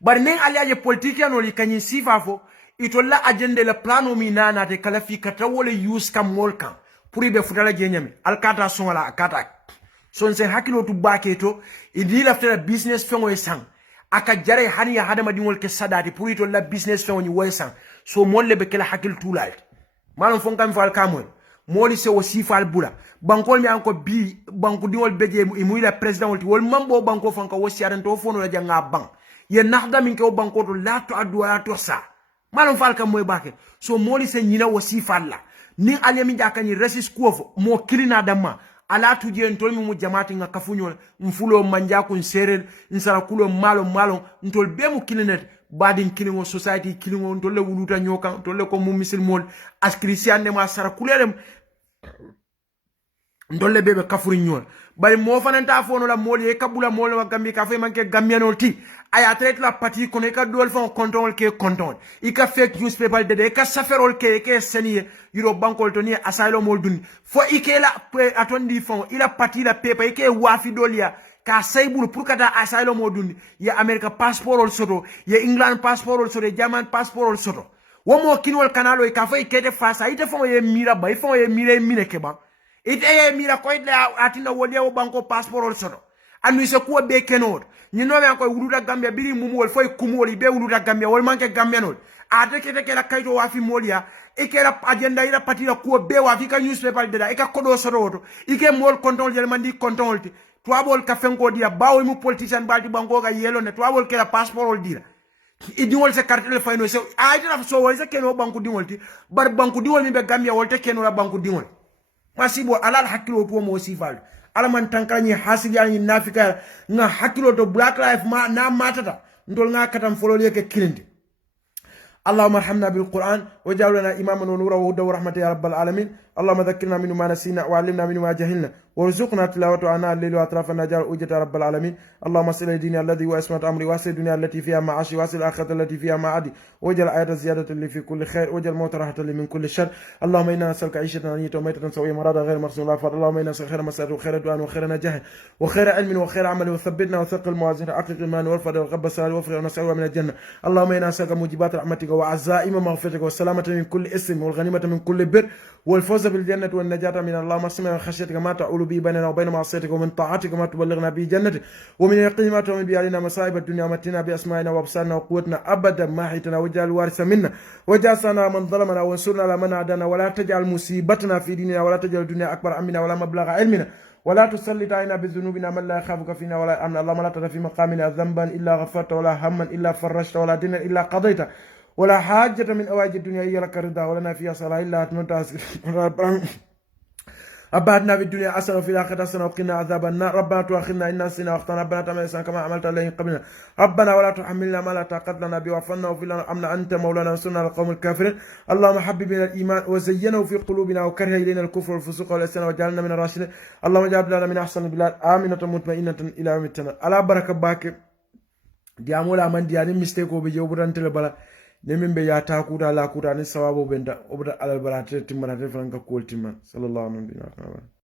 bar ne ali aje politique no li kanyi sifa fo itolla agenda le plano minana de kala fi kata wala use kam molkan pour be futala jenyami al kata son wala kata son sen hakilo tu baketo idi la business fengo sang aka jare hani ya hadama dingol ke sadati pour itolla business fengo ni waysan so molle be kala hakil tulal malon fon kam fal kamol moli se wasifa al bula bankol mi anko bi banku dingol beje muy la president wol mambo banko fanka wasi aranto fono la janga bank ye naxda min ko banko to la to adu la to sa malon fal kam moy baké so moli se nyina wasifa la ni alemi jakani resis kuofo mo kilina damma ala tuje ntol mi mu jamaati nga kafunyol mfulo manja kun serel nsara kulo malo ntol be mu kilinet badin kilingo society kilingo ntol le wuluta nyokan ntol le ko mu musulmol as christian de ma sara kulelem ndolle bebe kafuri nyol bari mo fananta fono la moli e kabula moli wa gambi ka fe manke gambianol ti aya traite la parti kono e ka dol fon control ke control e ka fake newspaper de e ka saferol ke seni yiro bankol to ni asylum mol dun fo e ke la atondi fon ila parti la paper e ke wafi dolia ka saybul pour kata asylum mol dun ya america passport ol soto ya england passport ol soto ya german passport ol soto womo kinol kanalo e ka fa e kete fasa ite fon ye mira ba e fon ye mire mine ke ba ite ye mira ko ite atina wole o banko passport ol soto anu se ko be kenor ni no be ko wuluda gambia biri mumol foy kumoli be wuluda gambia wol manke gambianol ate kete kala kayto wafi molia e kala agenda ila patira ko be wafi ka newspaper de da e ka kodo soto ike mol control jel mandi control ti tuabol ka fenko dia bawo mu politician baldi banko ga yelo ne tuabol kala passport ol dira idingol se carte le fayno se ayta so wol se keno banku dingol ti bar banku dingol mi be gambia wol te keno la banku dingol masibo alal hakilo to mo sifal alaman tankani hasili ani nafika nga hakilo to black life ma na matata ndol nga katam folol yeke kilindi اللهم ارحمنا بالقرآن وجعلنا إماما ونورا وهدى ورحمة يا رب العالمين اللهم ذكرنا منه ما نسينا وعلمنا منه ما جهلنا وارزقنا تلاوته آناء الليل وأطراف النهار أجة يا رب العالمين اللهم صل لديني الذي هو اسمة أمري واسع الدنيا التي فيها معاشي واسع الآخرة التي فيها معادي وجل آية زيادة لي في كل خير وجل موت راحة لي من كل شر اللهم إنا نسألك عيشة هنية وميتة سوية مرادة غير مرسوم الله اللهم إنا نسألك خير مسألة وخير دعاء وخير نجاح وخير علم وخير عمل وثبتنا وثقل موازين عقل الإيمان والفضل والغب السلام والوفر ونسألك من الجنة اللهم إنا نسألك موجبات رحمتك وعزائم مغفرتك والسلامة من كل اسم والغنيمة من كل بر والفوز بالجنة والنجاة من الله مصمم من خشيتك ما تعول به بيننا وبين معصيتك ومن طاعتك ما تبلغنا به جنتك ومن يقين ما تؤمن به علينا مصائب الدنيا ومتنا بأسمائنا وأبصارنا وقوتنا أبدا ما حيتنا واجعل الوارث منا واجعل ثأرنا من ظلمنا وانصرنا على من عادانا ولا تجعل مصيبتنا في ديننا ولا تجعل الدنيا أكبر همنا ولا مبلغ علمنا ولا تسلط علينا بذنوبنا من لا يخافك فينا ولا يأمنا اللهم لا تدع في مقامنا ذنبا إلا غفرت ولا هما إلا فرجت ولا دينا إلا قضيت ولا حاجة من أواج الدنيا هي لك رضا ولنا فيها صلاة إلا أتمنى أبعدنا في الدنيا حسنة وفي الآخرة حسنة وقنا عذاب النار ربنا تؤاخذنا إن نسينا وأخطأنا ربنا تعمل إنسان كما عملت عليهم قبلنا ربنا ولا تحملنا ما لا طاقة لنا به واعف عنا واغفر لنا أمنا أنت مولانا وانصرنا على القوم الكافرين اللهم حبب إلينا الإيمان وزينه في قلوبنا وكره إلينا الكفر والفسوق والعصيان واجعلنا من الراشدين اللهم اجعل بلادنا من أحسن البلاد آمنة مطمئنة إلى يوم التناد على بركة باك diamola man diani mistake o be jewbudan tele bala nemin be ya takuta la kuta ni sawabu benda obda alal balate timana te franka koltima sallallahu alaihi wa sallam